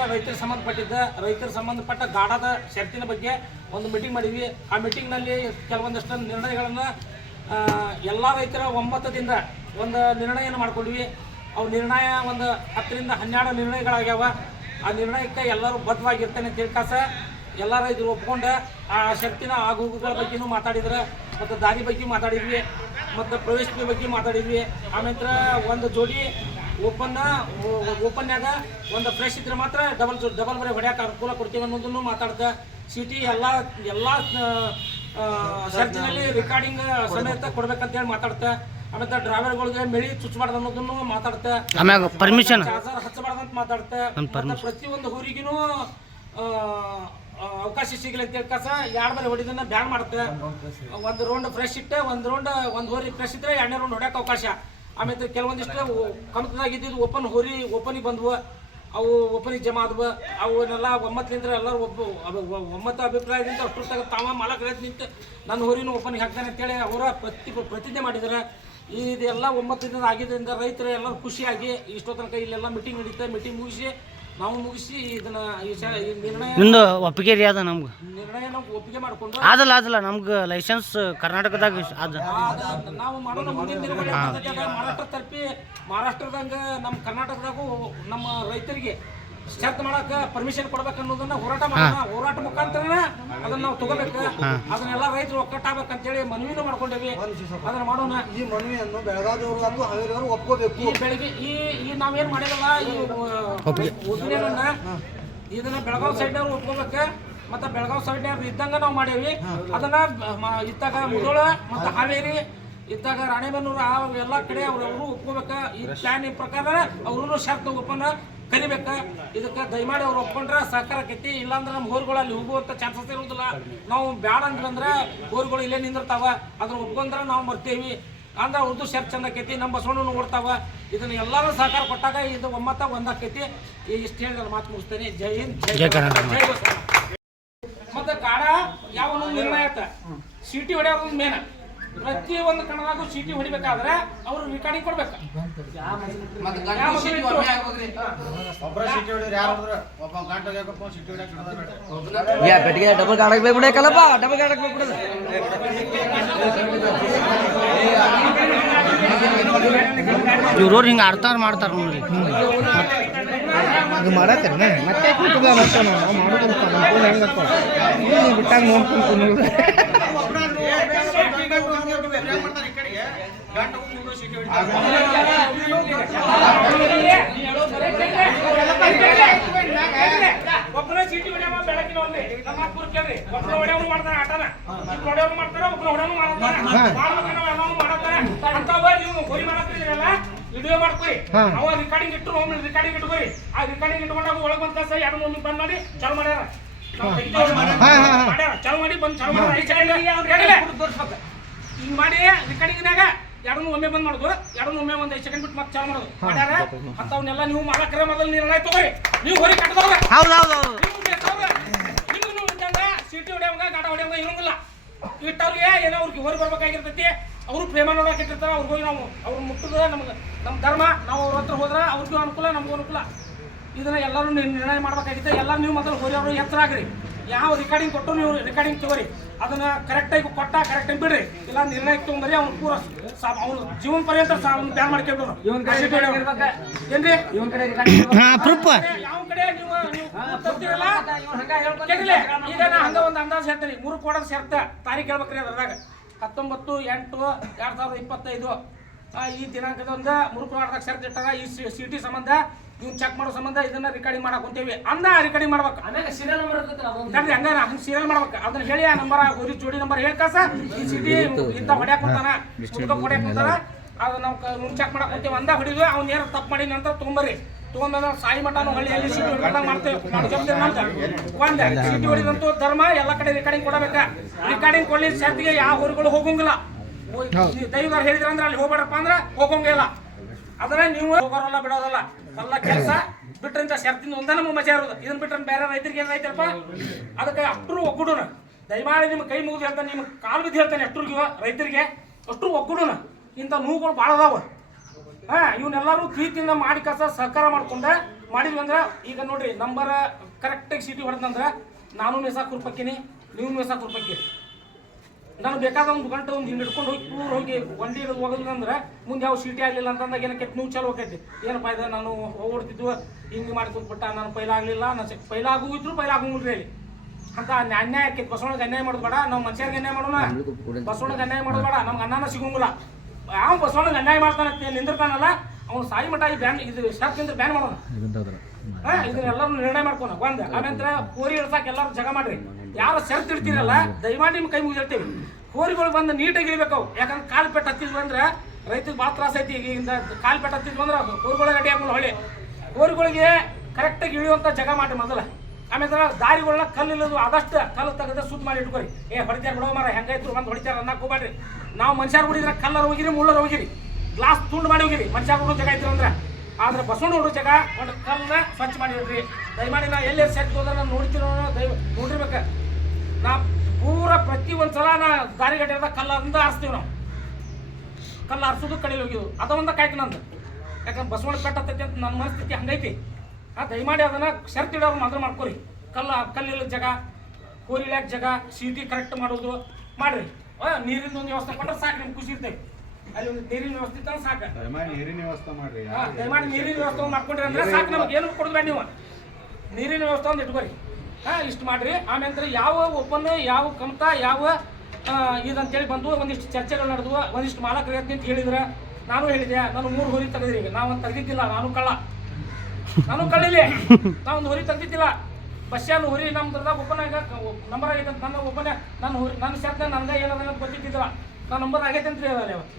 ರೈತರ ಸಂಬಂಧಪಟ್ಟ ಗಾಢದ ಷರತ್ತಿನ ಬಗ್ಗೆ ಒಂದು ಮೀಟಿಂಗ್ ಮಾಡಿದ್ವಿ. ಆ ಮೀಟಿಂಗ್ನಲ್ಲಿ ಕೆಲವೊಂದಷ್ಟು ನಿರ್ಣಯಗಳನ್ನು ಎಲ್ಲ ರೈತರ ಒಮ್ಮತದಿಂದ ಒಂದು ನಿರ್ಣಯನ ಮಾಡ್ಕೊಂಡ್ವಿ. ಅವು ನಿರ್ಣಯ ಒಂದು 10 ರಿಂದ 12 ನಿರ್ಣಯಗಳಾಗ್ಯಾವ. ಆ ನಿರ್ಣಯಕ್ಕೆ ಎಲ್ಲರೂ ಬದ್ಧವಾಗಿರ್ತೇನೆ ಅಂತ ತಿಳ್ಕಾಸ ಎಲ್ಲ ರೈತರು ಒಪ್ಕೊಂಡು ಆ ಶಕ್ತಿನ ಆಗುಗಳ ಬಗ್ಗೆನೂ ಮಾತಾಡಿದ್ರೆ ಮತ್ತು ದಾರಿ ಬಗ್ಗೆ ಮಾತಾಡಿದ್ವಿ ಮತ್ತು ಪ್ರವೇಶ ಬಗ್ಗೆ ಮಾತಾಡಿದ್ವಿ. ಆಮೇಲೆ ಒಂದು ಜೋಡಿ ಓಪನ್ಯಾಗ ಒಂದು ಫ್ರೆಶ್ ಇದ್ರೆ ಮಾತ್ರ ಡಬಲ್ ಬರೆ ಹೊಡ್ಯಾಕ ಅನುಕೂಲ ಕೊಡ್ತೀವಿ ಅನ್ನೋದನ್ನು ಮಾತಾಡ್ದೆ. ಸಿಟಿ ಎಲ್ಲ ಶರ್ತಿನಲ್ಲಿ ರೆಕಾರ್ಡಿಂಗ್ ಸಮೇತ ಕೊಡ್ಬೇಕಂತೇಳಿ ಮಾತಾಡ್ತೆ. ಆಮೇಲೆ ಡ್ರೈವರ್ಗಳಿಗೆ ಮೆಳಿ ಚುಚ್ಚಬಾರ್ದು ಅನ್ನೋದನ್ನು ಮಾತಾಡ್ತೆ. ಆಮೇಲೆ ಪರ್ಮಿಷನ್ ಚಾರ್ಜರ್ ಹಚ್ಚಬಾರ್ದಂತ ಮಾತಾಡ್ತೆ. ಪ್ರತಿಯೊಂದು ಊರಿಗೂ ಅವಕಾಶ ಸಿಗಲಿ ಅಂತ ಹೇಳ್ಕಾಸ 2 ಬಾರಿ ಹೊಡಿದನ್ನ ಬ್ಯಾನ್ ಮಾಡುತ್ತೆ. ಒಂದು ರೌಂಡ್ ಫ್ರೆಶ್ ಇಟ್ಟೆ ಒಂದು ಹೋರಿ ಫ್ರೆಶ್ ಇದ್ರೆ 2ನೇ ರೌಂಡ್ ಹೊಡ್ಯಾಕ ಅವಕಾಶ. ಆಮೇಲೆ ಕೆಲವೊಂದಿಷ್ಟು ಕಮತದಾಗ ಇದ್ದಿದ್ದು ಓಪನಿಗೆ ಬಂದ್ವು, ಅವು ಓಪನಿಗೆ ಜಮಾ ಆದ್ವು. ಅವನ್ನೆಲ್ಲ ಒಮ್ಮತಲಿಂದ ಎಲ್ಲರೂ ಒಮ್ಮತ ಅಭಿಪ್ರಾಯದಿಂದ ಅಷ್ಟು ತಾವ ಮಾಲಕ ನಿಂತು ನನ್ನ ಹೋರಿನೂ ಓಪನಿಗೆ ಹಾಕ್ತಾನೆ ಅಂತೇಳಿ ಅವರ ಪ್ರತಿಜ್ಞೆ ಮಾಡಿದ್ದಾರೆ. ಇದೆಲ್ಲ 9 ದಿನ ಆಗಿದ್ದರಿಂದ ರೈತರು ಎಲ್ಲರೂ ಖುಷಿಯಾಗಿ ಇಷ್ಟೋ ತನಕ ಇಲ್ಲೆಲ್ಲ ಮೀಟಿಂಗ್ ನಡೀತೆ. ಮೀಟಿಂಗ್ ಮುಗಿಸಿ ನಾವು ಮುಗಿಸಿ ಇದನ್ನ ಈ ನಿರ್ಣಯ ನಿಮ್ದು ಒಪ್ಪಿಗೆ ರೀ ಅದ ನಮ್ಗೆ ನಾವು ಒಪ್ಪಿಗೆ ಮಾಡಿಕೊಂಡು ಅದಲ್ಲ ನಮ್ಗೆ ಲೈಸೆನ್ಸ್ ಕರ್ನಾಟಕದಾಗ ಅದ ನಾವು ಮಾಡೋಣ. ಮುಂದಿನ ದಿನಗಳಲ್ಲಿ ಮಹಾರಾಷ್ಟ್ರ ತಲುಪಿ ಮಹಾರಾಷ್ಟ್ರದಂಗ ನಮ್ಮ ಕರ್ನಾಟಕದಾಗೂ ನಮ್ಮ ರೈತರಿಗೆ ಶರ್ತ್ ಮಾಡಕ ಪರ್ಮಿಷನ್ ಕೊಡ್ಬೇಕು ಅನ್ನೋದನ್ನ ಹೋರಾಟ ಮಾಡೋಣ. ಹೋರಾಟ ಮುಖಾಂತರ ಅದನ್ನ ನಾವು ತಗೋಬೇಕು. ಅದನ್ನೆಲ್ಲ ರೈತರು ಒಕ್ಕಟ್ಟಾಗಬೇಕಂತೇಳಿ ಮನವಿನೂ ಮಾಡ್ಕೊಂಡೇವಿ. ಅದನ್ನ ಮಾಡೋಣ. ಈ ಮನವಿಯನ್ನು ಬೆಳಗಾವಿಯವರು ಹಾವೇರಿಯವರು ಒಪ್ಕೋಬೇಕು. ಈ ಬೆಳಿಗ್ಗೆ ಈ ನಾವೇನ್ ಮಾಡಿದಲ್ಲ ಈ ಒಪಿನಿಯನ್ ಇದನ್ನ ಬೆಳಗಾವಿ ಸೈಡ್ನವ್ರು ಒಪ್ಕೋಬೇಕು. ಮತ್ತೆ ಬೆಳಗಾವಿ ಸೈಡ್ನವ್ರು ಇದ್ದಂಗ ನಾವು ಮಾಡೇವಿ. ಅದನ್ನ ಇತ್ತಾಗ ಮುಧೋಳ ಮತ್ತೆ ಹಾವೇರಿ ಇದ್ದಾಗ ರಾಣೆಬೆನ್ನೂರು ಎಲ್ಲ ಕಡೆ ಅವ್ರವರು ಒಪ್ಕೋಬೇಕ. ಈ ಪ್ಲಾನ್ ಪ್ರಕಾರ ಅವ್ರೂ ಶರ್ತ್ ಒಪ್ಪಂದ ಕರಿಬೇಕ. ಇದಕ್ಕೆ ದಯಮಾಡಿ ಅವ್ರು ಒಪ್ಕೊಂಡ್ರೆ ಸಹಕಾರ ಆಕೈತಿ. ಇಲ್ಲಾಂದ್ರೆ ನಮ್ಮ ಹೋರಿಗಳು ಅಲ್ಲಿ ಹೋಗುವಂತ ಚಾನ್ಸಸ್ ಇರೋದಿಲ್ಲ. ನಾವು ಬ್ಯಾಡ ಅಂತಂದ್ರೆ ಹೋರಿಗಳು ಇಲ್ಲೇ ನಿಂದಿರ್ತಾವ. ಅದನ್ನ ಒಪ್ಕೊಂಡ್ರೆ ನಾವು ಬರ್ತೇವಿ ಅಂದ್ರೆ ಅವ್ರದ್ದು ಶರ್ತ್ ಚಂದ ಆಕೈತಿ. ನಮ್ಮ ಬಸವಣ್ಣನು ಓಡ್ತಾವ. ಇದನ್ನ ಎಲ್ಲರೂ ಸಹಕಾರ ಕೊಟ್ಟಾಗ ಇದು ಒಮ್ಮತ ಒಂದಾಕೈತಿ. ಇಷ್ಟು ಹೇಳಿದ್ರೆ ಮಾತು ಮುಗಿಸ್ತೇನೆ. ಜೈ ಹಿಂದ್, ಜೈ ಕರ್ನಾಟಕ, ಜೈ ಬಸವ. ಮತ್ತೆ ಕಾಡ ಯಾವ ನಿರ್ಣಯ ಆಯ್ತ ಸೀಟಿ ಹೊಡೆಯೋದು ಮೇನ್. ಪ್ರತಿ ಒಂದು ಕಣದಾಗೂ ಚೀಟಿ ಹೊಡಿಬೇಕಾದ್ರೆ ಅವರು ರೆಕಾರ್ಡಿಂಗ್ ಕೊಡ್ಬೇಕು. ಮತ್ತೆ ಗಂಟು ಸೀಟಿ ಒಮ್ಮೆ ಆಗ್ಬೇಕ್ರಿ. ಒಬ್ಬರ ಸಿಟಿ ಹೊಡಿದ್ರೆ ಯಾರು ಹೊಡೆದ್ರೆ ಒಬ್ಬ ಗಂಟೆ ಹೋಗಪ್ಪ ಸಿಟಿ ಹೊಡ್ಯಾಕ ಬಿಡೋದ ಯಾ ಬೆಟ್ಟಿಗೆ ಡಬಲ್ ಗಾಡಕ್ ಬೇಕು ಬಿಡಕಲ್ಲಪ್ಪ. ಡಬಲ್ ಗಾಡಕ್ ಬೇಕು ಬಿಡೋದು. ಇವ್ರವ್ರು ಹಿಂಗೆ ಆಡ್ತಾರ ಮಾಡ್ತಾರ ನೋಡ್ರಿ. ಇದು ಮಾಡತ್ತೇನೆ ಮತ್ತೆ ಕುಟುಂಬ ಮತ್ತೆ ನಾವು ಮಾಡೋದಂತ ನಮ್ಮ ಹೆಂಗಪ್ಪ ಇಲ್ಲಿ ಬಿಟ್ಟಾಗ ನೋಡ್ಕೊಂಡು ಒಬ್ಬರ ಚೀಟಿ ಹೊಡೆಯವ ಬೆಳಕಿನ ಒಂದು ನಮ್ಮ ಅಪ್ಪರು ಕೇಳ್ರಿ. ಒಬ್ಬರ ಹೊಡೆಯವರು ಮಾಡ್ತಾರ ಆಟನ, ಇಬ್ರು ಹೊಡೆಯವರು ಮಾಡ್ತಾರ, ಒಬ್ಬರು ಹೊಡೆಯವರು ಮಾಡ್ತಾರ. ಎಲ್ಲವೂ ಮಾಡ್ತಾರ. ಅಂತವ ನೀವು ಹೋರಿ ಮಾಡಕ್ತಿದ್ರಲ್ಲ ವಿಡಿಯೋ ಮಾಡ್ಕೊರಿ. ಅವ ರೆಕಾರ್ಡಿಂಗ್ ಇಟ್ಟರು ಒಮ್ಮೆ ರೆಕಾರ್ಡಿಂಗ್ ಇಟ್ಕೊರಿ. ಆ ರೆಕಾರ್ಡಿಂಗ್ ಇಟ್ಕೊಂಡಾಗ ಒಳಗೆ ಬಂದ ಸಹ 2 ಬಂದ್ ಮಾಡಿ ಚಾಲು ಮಾಡ್ಯಾರ. ಚಾಲು ಮಾಡಿ ಬಂದ್ ಚಾಲು ಮಾಡಿ ತೋರಿಸ್ಬೇಕು. ಹಿಂಗ್ ಮಾಡಿ ರೆಕಾರ್ಡಿಂಗ್ನಾಗ 2 ಒಮ್ಮೆ ಬಂದ್ ಮಾಡುದು. 2 ಒಮ್ಮೆ 1 ಸೆಕೆಂಡ್ ಬಿಟ್ಟು ಮತ್ತೆ ಚಾಲು ಮಾಡೋದು ಮಾಡ್ಯಾರ. ಅಂತವನ್ನೆಲ್ಲ ನೀವು ಮಾಡಕ್ರೆ ಮೊದಲು ನಿರ್ಣಯ ತಗೋರಿ. ನೀವು ಹೊರಿ ಕಟ್ಟದವ್ರ ನಿಮ್ಗೂ ಇದ್ದಂಗ ಸೀಟಿ ಹೊಡೆಯವಂಗ ಗಾಟ ಹೊಡೆಯವಂಗ ಇರಂಗಿಲ್ಲ. ಇಟ್ಟವ್ರಿಗೆ ಏನೋ ಅವ್ರಿಗೆ ಹೊರಿ ಬರ್ಬೇಕಾಗಿರ್ತೈತಿ. ಅವರು ಪ್ರೇಮ ನೋಡಾಕಿರ್ತಾರ. ಅವ್ರಿಗೆ ಹೋಗಿ ನಾವು ಅವ್ರು ಮುಟ್ಟದ ನಮ್ಮ ಧರ್ಮ. ನಾವು ಅವ್ರ ಹತ್ರ ಹೋದ್ರ ಅವ್ರಿಗೂ ಅನುಕೂಲ, ನಮಗೂ ಅನುಕೂಲ. ಇದನ್ನ ಎಲ್ಲರೂ ನಿರ್ಣಯ ಮಾಡ್ಬೇಕಾಗಿತ್ತು. ಎಲ್ಲ ನೀವು ಮೊದಲು ಹೋರಿಯವರು ಎತ್ತರ ಆಗ್ರಿ. ಯಾವ ರೆಕಾರ್ಡಿಂಗ್ ಕೊಟ್ಟು ನೀವು ರೆಕಾರ್ಡಿಂಗ್ ತಗೋರಿ. ಅದನ್ನ ಕರೆಕ್ಟಾಗಿ ಕೊಟ್ಟ ಕರೆಕ್ಟಾಗಿ ಬಿಡ್ರಿ. ಇಲ್ಲ ನಿರ್ಣಯ ತಗೊಂಡ್ರಿ ಅವ್ನು ಪೂರ ಅವ್ನು ಜೀವನ ಪರ್ಯಂತ ಅವ್ನು ಬ್ಯಾನ್ ಮಾಡ್ಕೊಂಡ್ರು. ಏನ್ರಿ ಹಾಂ ಯಾವ ಪ್ರೂಫ್ ಕಡೆ ನೀವು ತರ್ತೀರಲ್ಲ ಕೇಳಿಲ್ಲ. ಈಗ ನಾ ಹಂಗ ಒಂದು ಅಂದಾಜು ಹೇಳ್ತೀನಿ. 3 ಕೊಡೋದು ಶರ್ತ ತಾರೀಖು ಹೇಳ್ಬೇಕ್ರಿ. ಅದ್ರಾಗ 19/8/2025 ಈ ದಿನಾಂಕದಿಂದ 3 ಕೊಡೋದಾಗ ಶರ್ತ್ ಇಟ್ಟಾಗ ಈ ಸಿಟಿ ಸಂಬಂಧ ನೀವು ಚೆಕ್ ಮಾಡೋ ಸಂಬಂಧ ಇದನ್ನ ರೆಕಾರ್ಡಿಂಗ್ ಮಾಡಕ್ ಹೊಂಟೇವಿ. ಅಂದ ರೆಕಾರ್ಡಿಂಗ್ ಮಾಡ್ಬೇಕು. ಸೀರಿಯಲ್ ನಂಬರ್ ಹಂಗ ಹಂಗೆ ಸೀರಿಯಲ್ ಮಾಡ್ಬೇಕು. ಅದನ್ನ ಹೇಳಿ ಆ ನಂಬರ್ ಹೋರಿ ಜೋಡಿ ನಂಬರ್ ಹೇಳ್ಕಾಸ ಈ ಸಿಟಿ ಇಂತ ಹೊಡ್ಯಾಕ್ ಕುಂತಾನ ಹೊಡ್ಯಾಕ್ ಕುಂತಾನ. ಅದು ನಾವು ಚೆಕ್ ಮಾಡಕ್ ಹೊಂಟೇವಿ. ಅಂದ ಹೊಡಿದ್ವಿ. ಅವ್ನು ಏನಾರು ತಪ್ಪು ಮಾಡಿ ನಂತರ ತೊಗೊಂಬರಿ. ತೊಗೊಂಡ ಸಾಯಿ ಮಠನು ಹಳ್ಳಿಯಲ್ಲಿ ಸಿಟಿ ಹೊಡಿದಾಗ ಮಾಡ್ತೇವೆ. ಒಂದ್ ಸಿಟಿ ಹೊಡಿದಂತೂ ಧರ್ಮ ಎಲ್ಲ ಕಡೆ ರೆಕಾರ್ಡಿಂಗ್ ಕೊಡಬೇಕ. ರೆಕಾರ್ಡಿಂಗ್ ಕೊಡ್ಲಿ ಶರ್ತಿಗೆ ಯಾವ ಊರುಗಳು ಹೋಗಂಗಿಲ್ಲ. ದೈವಗಾರ ಹೇಳಿದ್ರ ಅಂದ್ರೆ ಅಲ್ಲಿ ಹೋಗ್ಬೇಡಪ್ಪ ಅಂದ್ರೆ ಹೋಗಂಗಿಲ್ಲ. ಅದನ್ನ ನೀವು ಹೋಗೋರಲ್ಲ ಬಿಡೋದಲ್ಲ. ಎಲ್ಲ ಕೆಲಸ ಬಿಟ್ರಂತ ಶರ್ತಿನ ಒಂದ ನಮ್ಮ ಮಜಾ ಇರೋದು. ಇದನ್ನ ಬಿಟ್ರೆ ಬೇರೆ ರೈತರಿಗೆ ಏನಾಯ್ತಪ್ಪ. ಅದಕ್ಕೆ ಅಷ್ಟ್ರು ಒಗ್ಗೂಡೋಣ. ದಯಮಾಡಿ ನಿಮ್ಮ ಕೈ ಮುಗಿದು ಹೇಳ್ತಾನೆ, ನಿಮ್ಮ ಕಾಲು ಬಿದ್ದು ಹೇಳ್ತಾನೆ. ಅಷ್ಟ್ರಿಗೆ ರೈತರಿಗೆ ಅಷ್ಟ್ರು ಒಗ್ಗೂಡೋಣ. ಇಂಥ ನೋವುಗಳು ಭಾಳ ಅದಾವ. ಇವನ್ನೆಲ್ಲರೂ ಪ್ರೀತಿಯಿಂದ ಮಾಡಿ ಕಸ ಸಹಕಾರ ಮಾಡ್ಕೊಂಡ ಮಾಡಿದ್ವಿ ಅಂದ್ರೆ ಈಗ ನೋಡ್ರಿ ನಂಬರ್ ಕರೆಕ್ಟಾಗಿ ಸಿಟಿ ಹೊಡೆದಂದ್ರೆ ನಾನು ಮೇಸಾಕ್ ಹುರ್ಪಕ್ಕೀನಿ, ನೀವು ಮೇಸಾಕ್ ಹುರ್ಪಕ್ಕಿ. ನಾನು ಬೇಕಾದ ಒಂದು ಗಂಟೆ ಒಂದು ಹಿಂಗೆ ಹಿಡ್ಕೊಂಡು ಹೋಗಿ ಪೂರ್ ಹೋಗಿ ಒಂಡಿ ಹೋಗೋದಿಲ್ಲ ಅಂದ್ರೆ ಮುಂದೆ ಯಾವ ಸೀಟಿ ಆಗಲಿಲ್ಲ ಅಂತಂದಾಗ ಏನಕ್ಕೆ ನೀವು ಚಾಲು ಹೋಗೈತಿ. ಏನಪ್ಪ ಇದೆ ನಾನು ಓಡ್ತಿದ್ವು ಹಿಂಗೆ ಮಾಡಿ ಕೂತ್ಬಿಟ್ಟ. ನಾನು ಪೈಲ ಆಗಲಿಲ್ಲ. ನಾನು ಪೈಲ ಆಗೋಗಿದ್ರು ಪೈಲ ಆಗೋಂಗಿಲ್ರಿ ಅಲ್ಲಿ ಅಂತ ಅನ್ಯಾಯ ಆಕೈತಿ. ಬಸವಣ್ಣಗೆ ಅನ್ಯಾಯ ಮಾಡೋದು ಬೇಡ. ನಾವು ಮನುಷ್ಯರಿಗೆ ಅನ್ಯಾಯ ಮಾಡೋಣ. ಬಸವಣ್ಣಗೆ ಅನ್ಯಾಯ ಮಾಡೋದು ಬೇಡ. ನಮ್ಗೆ ಅನ್ನನ ಸಿಗೋಂಗಿಲ್ಲ. ಯಾವ ಬಸವಣ್ಣಗೆ ಅನ್ಯಾಯ ಮಾಡ್ತಾನೆ ನಿಂದಿರ್ತಾನಲ್ಲ ಅವ್ನು ಸಾಯಿ ಮಠ ಈ ಬ್ಯಾನ್ ಇದು ಶಾರ್ಕಿಂದ ಬ್ಯಾನ್ ಮಾಡೋಣ. ಇದನ್ನೆಲ್ಲರೂ ನಿರ್ಣಯ ಮಾಡ್ಕೋಣ. ಒಂದ್ ಆನಂತರ ಹೋರಿ ಇಳ್ಸಾಕ ಎಲ್ಲರೂ ಜಗ ಮಾಡ್ರಿ. ಯಾರು ಶರ್ತ್ ಇಡ್ತೀರಲ್ಲ ದಯಮಾಡಿ ನಿಮ್ಮ ಕೈ ಮುಗಿದು ಹೇಳ್ತೇವೆ. ಹೋರಿಗಳು ಬಂದು ನೀಟಾಗಿ ಇಳಿಬೇಕು. ಯಾಕಂದ್ರೆ ಕಾಲು ಪೆಟ್ಟು ಹತ್ತಿದ್ವಿ ಅಂದ್ರೆ ರೈತರಿಗೆ ಭಾಳ ತ್ರಾಸ ಐತಿ. ಈಗಿಂದ ಕಾಲು ಪೆಟ್ಟು ಹತ್ತಿದ್ವಿ ಅಂದ್ರೆ ಹೋರಿಗಳು ರೆಡಿ ಆಗಲ್ಲ. ಹೊಳ್ಳಿ ಹೋರಿಗಳಿಗೆ ಕರೆಕ್ಟಾಗಿ ಇಳಿಯುವಂಥ ಜಗ ಮಾಡಿ ಮೊದಲ. ಆಮೇಲೆ ದಾರಿಗಳನ್ನ ಕಲ್ಲಿಲ್ಲದು ಆದಷ್ಟು ಕಲ್ಲು ತೆಗೆದ ಸುತ್ತ ಮಾಡಿ ಇಟ್ಕೊರಿ. ಹೊಡಿತಾರ ಬಿಡೋ ಮರ ಹೆಂಗಾಯ್ತು ಬಂದು ಹೊಡಿತಾರ ಅನ್ನಕ್ಕೆ ಹೋಗ್ಬೇಡ್ರಿ. ನಾವು ಮನುಷ್ಯರು ಹೊಡಿದ್ರೆ ಕಲ್ಲರ ಹೋಗಿರಿ, ಮುಳ್ಳರ ಹೋಗಿರಿ, ಗ್ಲಾಸ್ ತುಂಡು ಮಾಡಿ ಹೋಗಿರಿ. ಮನುಷ್ಯರು ಹೊಡೋ ಜಾಗ ಐತಿ ಅಂದ್ರೆ. ಆದ್ರೆ ಬಸವಣ್ಣ ಹೊಡೋ ಜಾಗ ಒಂದು ಕಲ್ಲನ್ನ ಸ್ವಚ್ಛ ಮಾಡಿ ಇಡ್ರಿ. ದಯಮಾಡಿ ನಾ ಎಲ್ಲೇ ಸೆಟ್ ಹೋದ್ರೆ ನಾನು ನೋಡ್ತಿರೋ ನೋಡಿರ್ಬೇಕು. ನಾ ಪೂರ ಪ್ರತಿ ಒಂದ್ಸಲ ನಾ ದಾರಿಗಟ್ಟೆದ ಕಲ್ಲರಿಂದ ಆರಿಸ್ತೀವಿ ನಾವು. ಕಲ್ಲು ಆರಿಸೋದು ಕಡೆಯಲ್ಲಿ ಹೋಗಿದ್ದು ಅದ ಒಂದು ಕಾಯ್ತು ನಂದು. ಯಾಕಂದ್ರೆ ಬಸವಣ್ಣ ಪೆಟ್ಟು ಹತ್ತೈತಿ ಅಂತ ನನ್ನ ಮನಸ್ಥಿತಿ ಹಂಗೈತಿ. ದಯಮಾಡಿ ಅದನ್ನು ಶರ್ತ್ ಇಡೋರು ಮಾತ್ರ ಮಾಡ್ಕೊರಿ. ಕಲ್ಲಿಲ್ಲ ಜಾಗ, ಕೋರಿಲ್ಯಾಕ ಜಾಗ, ಸೀಟಿ ಕರೆಕ್ಟ್ ಮಾಡೋದು ಮಾಡಿರಿ. ನೀರಿನ ಒಂದು ವ್ಯವಸ್ಥೆ ಕೊಟ್ಟರೆ ಸಾಕು, ನಿಮ್ಗೆ ಖುಷಿ ಇರ್ತೇವೆ. ಅಲ್ಲಿ ಒಂದು ನೀರಿನ ವ್ಯವಸ್ಥೆ ಇತ್ತು ಸಾಕು. ನೀರಿನ ವ್ಯವಸ್ಥೆ ಮಾಡ್ರಿ. ದಯಮಾಡಿ ನೀರಿನ ವ್ಯವಸ್ಥೆ ಮಾಡ್ಕೊಂಡ್ರಿ ಅಂದ್ರೆ ಸಾಕು, ನಮಗೆ ಏನು ಕೊಡೋದು ಬೇಡ. ನೀವು ನೀರಿನ ವ್ಯವಸ್ಥೆ ಒಂದು ಇಟ್ಕೊರಿ. ಇಷ್ಟು ಮಾಡಿರಿ. ಆಮೇಲೆ ಯಾವ ಓಪನ್, ಯಾವ ಕಮತ, ಯಾವ ಇದಂತೇಳಿ ಬಂದು ಒಂದಿಷ್ಟು ಚರ್ಚೆಗಳು ನಡೆದ್ವು. ಒಂದಿಷ್ಟು ಮಾಲಕರು ಅಂತ ಹೇಳಿದ್ರೆ ನಾನು ಹೇಳಿದೆ, ನಾನು 3 ಹೋರಿ ತೆಗೆದ್ರಿ. ನಾವೊಂದು ತೆಗೆದಿದ್ದಿಲ್ಲ, ನಾನು ಕಳ್ಳಿಲ್ಲ. ನಾವೊಂದು ಹೋರಿ ತೆಗೆದಿದ್ದಿಲ್ಲ. ಬಸ್ಸಾನು ಹೋರಿ ನಮ್ದ್ರದಾಗ ಓಪನ್ ಆಗ ನಂಬರ್ ಆಗೈತೆ ಅಂತ ನನ್ನ ಓಪನ್ ನನ್ನ ಹೋರಿ ನನ್ನ ಶಾಪ್ನ ನನಗೆ ಏನದ ಅಂತ ಗೊತ್ತಿದ್ದಿಲ್ಲ. ನಾನು ನಂಬರ್ ಆಗೈತೆ ಅಂತ ಹೇಳಿದಾರೆ ಅವತ್ತು.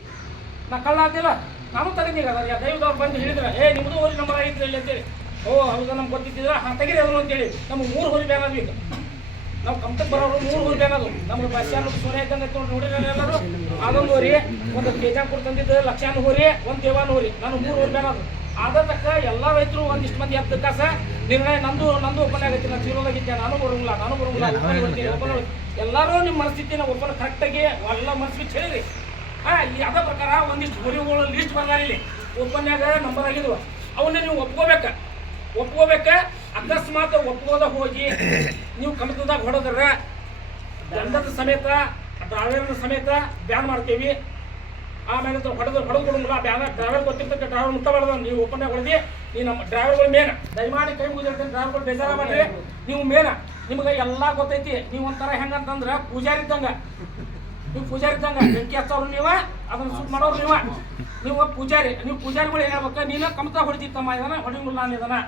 ನಾ ಕಳ್ಳ ಆಗ್ತಿಲ್ಲ, ನಾನು ತೆಗೆದೀಗ. ದೈವದವ್ರು ಬಂದು ಹೇಳಿದ್ರೆ ನಿಮ್ಮದು ಹೋರಿ ನಂಬರ್ ಆಗೈತೆ ಇಲ್ಲಿ ಅಂತೇಳಿ. ಹೌದಾ, ನಮ್ಗೆ ಗೊತ್ತಿದ್ದಿಲ್ಲ. ತೆಗೀರಿ ಅದನ್ನು ಅಂತೇಳಿ ನಮ್ಗೆ 3 ಹೋರಿ ಬ್ಯಾನ್ ಆದ್ವಿ. ನಾವು ಕಂಪ್ತಕ್ಕೆ ಬರೋರು 3 ಹೋರಿ ಬ್ಯಾನ್ ಅದು. ನಮ್ಗೆ ಬಸ್ಸಾನು ಸೋನೆ ಇದ್ದಂಗೆ ನೋಡಿದ್ರೆ ಎಲ್ಲರೂ ಅದೊಂದು ಹೋರಿ, ಒಂದು ಬೇಜಾಪುರ ತಂದಿದ್ದು ಲಕ್ಷಾನು ಹೋರಿ, ಒಂದು ದೇವಾನು ಹೋರಿ. ನಾನು 3 ಹೋರಿ ಬ್ಯಾನ್ ಅದು. ಆದ ತಕ್ಕ ಎಲ್ಲ ರೈತರು ಒಂದಿಷ್ಟು ಮಂದಿ ಎದ್ದ ಕಾಸ ನಿರ್ಣಯ ನಂದು ಓಪನ್ ಆಗೈತಿ. ನಾನು ಜೀರೋದಾಗಿದ್ದೆ, ನಾನು ಬರೋಂಗಿಲ್ಲ ಎಲ್ಲರೂ ನಿಮ್ಮ ಮನಸ್ಥಿತಿನ ಓಪನ್ ಕರೆಕ್ಟಾಗಿ ಎಲ್ಲ ಮನಸ್ಸಿಗೆ ಹೇಳಿರಿ. ಅದ ಪ್ರಕಾರ ಒಂದಿಷ್ಟು ಹೋರಿಗಳು ಲಿಸ್ಟ್ ಬರ್ದಾರ ಇಲ್ಲಿ ಓಪನ್ಯಾಗ ನಂಬರ್ ಆಗಿದ್ವು. ಅವನ್ನ ನೀವು ಒಪ್ಕೋಬೇಕ. ಅಕಸ್ಮಾತ್ ಒಪ್ಕೋದ ಹೋಗಿ ನೀವು ಕಮತದಾಗ ಹೊಡೆದ್ರ ದಂಡದ ಸಮೇತ, ಡ್ರೈವರ್ನ ಸಮೇತ ಬ್ಯಾನ್ ಮಾಡ್ತೀವಿ. ಆಮೇಲೆ ಹೊಡೆದು ಕೊಡೋಂಗಿಲ್ಲ. Driver ಗೊತ್ತಿರ್ತಕ್ಕ driver ಮುಟ್ಟಬಾರ್ದು. ನೀವು ಓಪನ್ಯಾಗ ಹೊಡೆದಿ, ನೀವು ನಮ್ಮ ಡ್ರೈವರ್ಗಳು ಮೇನ್. ದಯಮಾಡಿ ಕೈ ಮುಗಿದಿರ್ತೇನೆ, ಡ್ರೈವರ್ಗಳು ಬೇಜಾರ ಮಾಡ್ರಿ. ನೀವು ಮೇನ, ನಿಮ್ಗೆ ಎಲ್ಲ ಗೊತ್ತೈತಿ. ನೀವು ಒಂಥರ ಹೆಂಗಂತಂದ್ರೆ ಪೂಜಾರಿ ಇದ್ದಂಗ. ನೀವು ಬೆಂಕಿ ಹಚ್ಚೋರು ನೀವು, ಅದನ್ನ ಸುಟ್ ಮಾಡೋರು ನೀವು ಪೂಜಾರಿ. ನೀವು ಪೂಜಾರಿಗಳು ಏನು ಹೇಳ್ಬೇಕು, ನೀನು ಕಮತ ಹೊಡಿತಿತ್ತಮ್ಮ ಇದನ್ನ, ಹೊಡಿಂಗಿಲ್ಲ ಇದನ್ನ.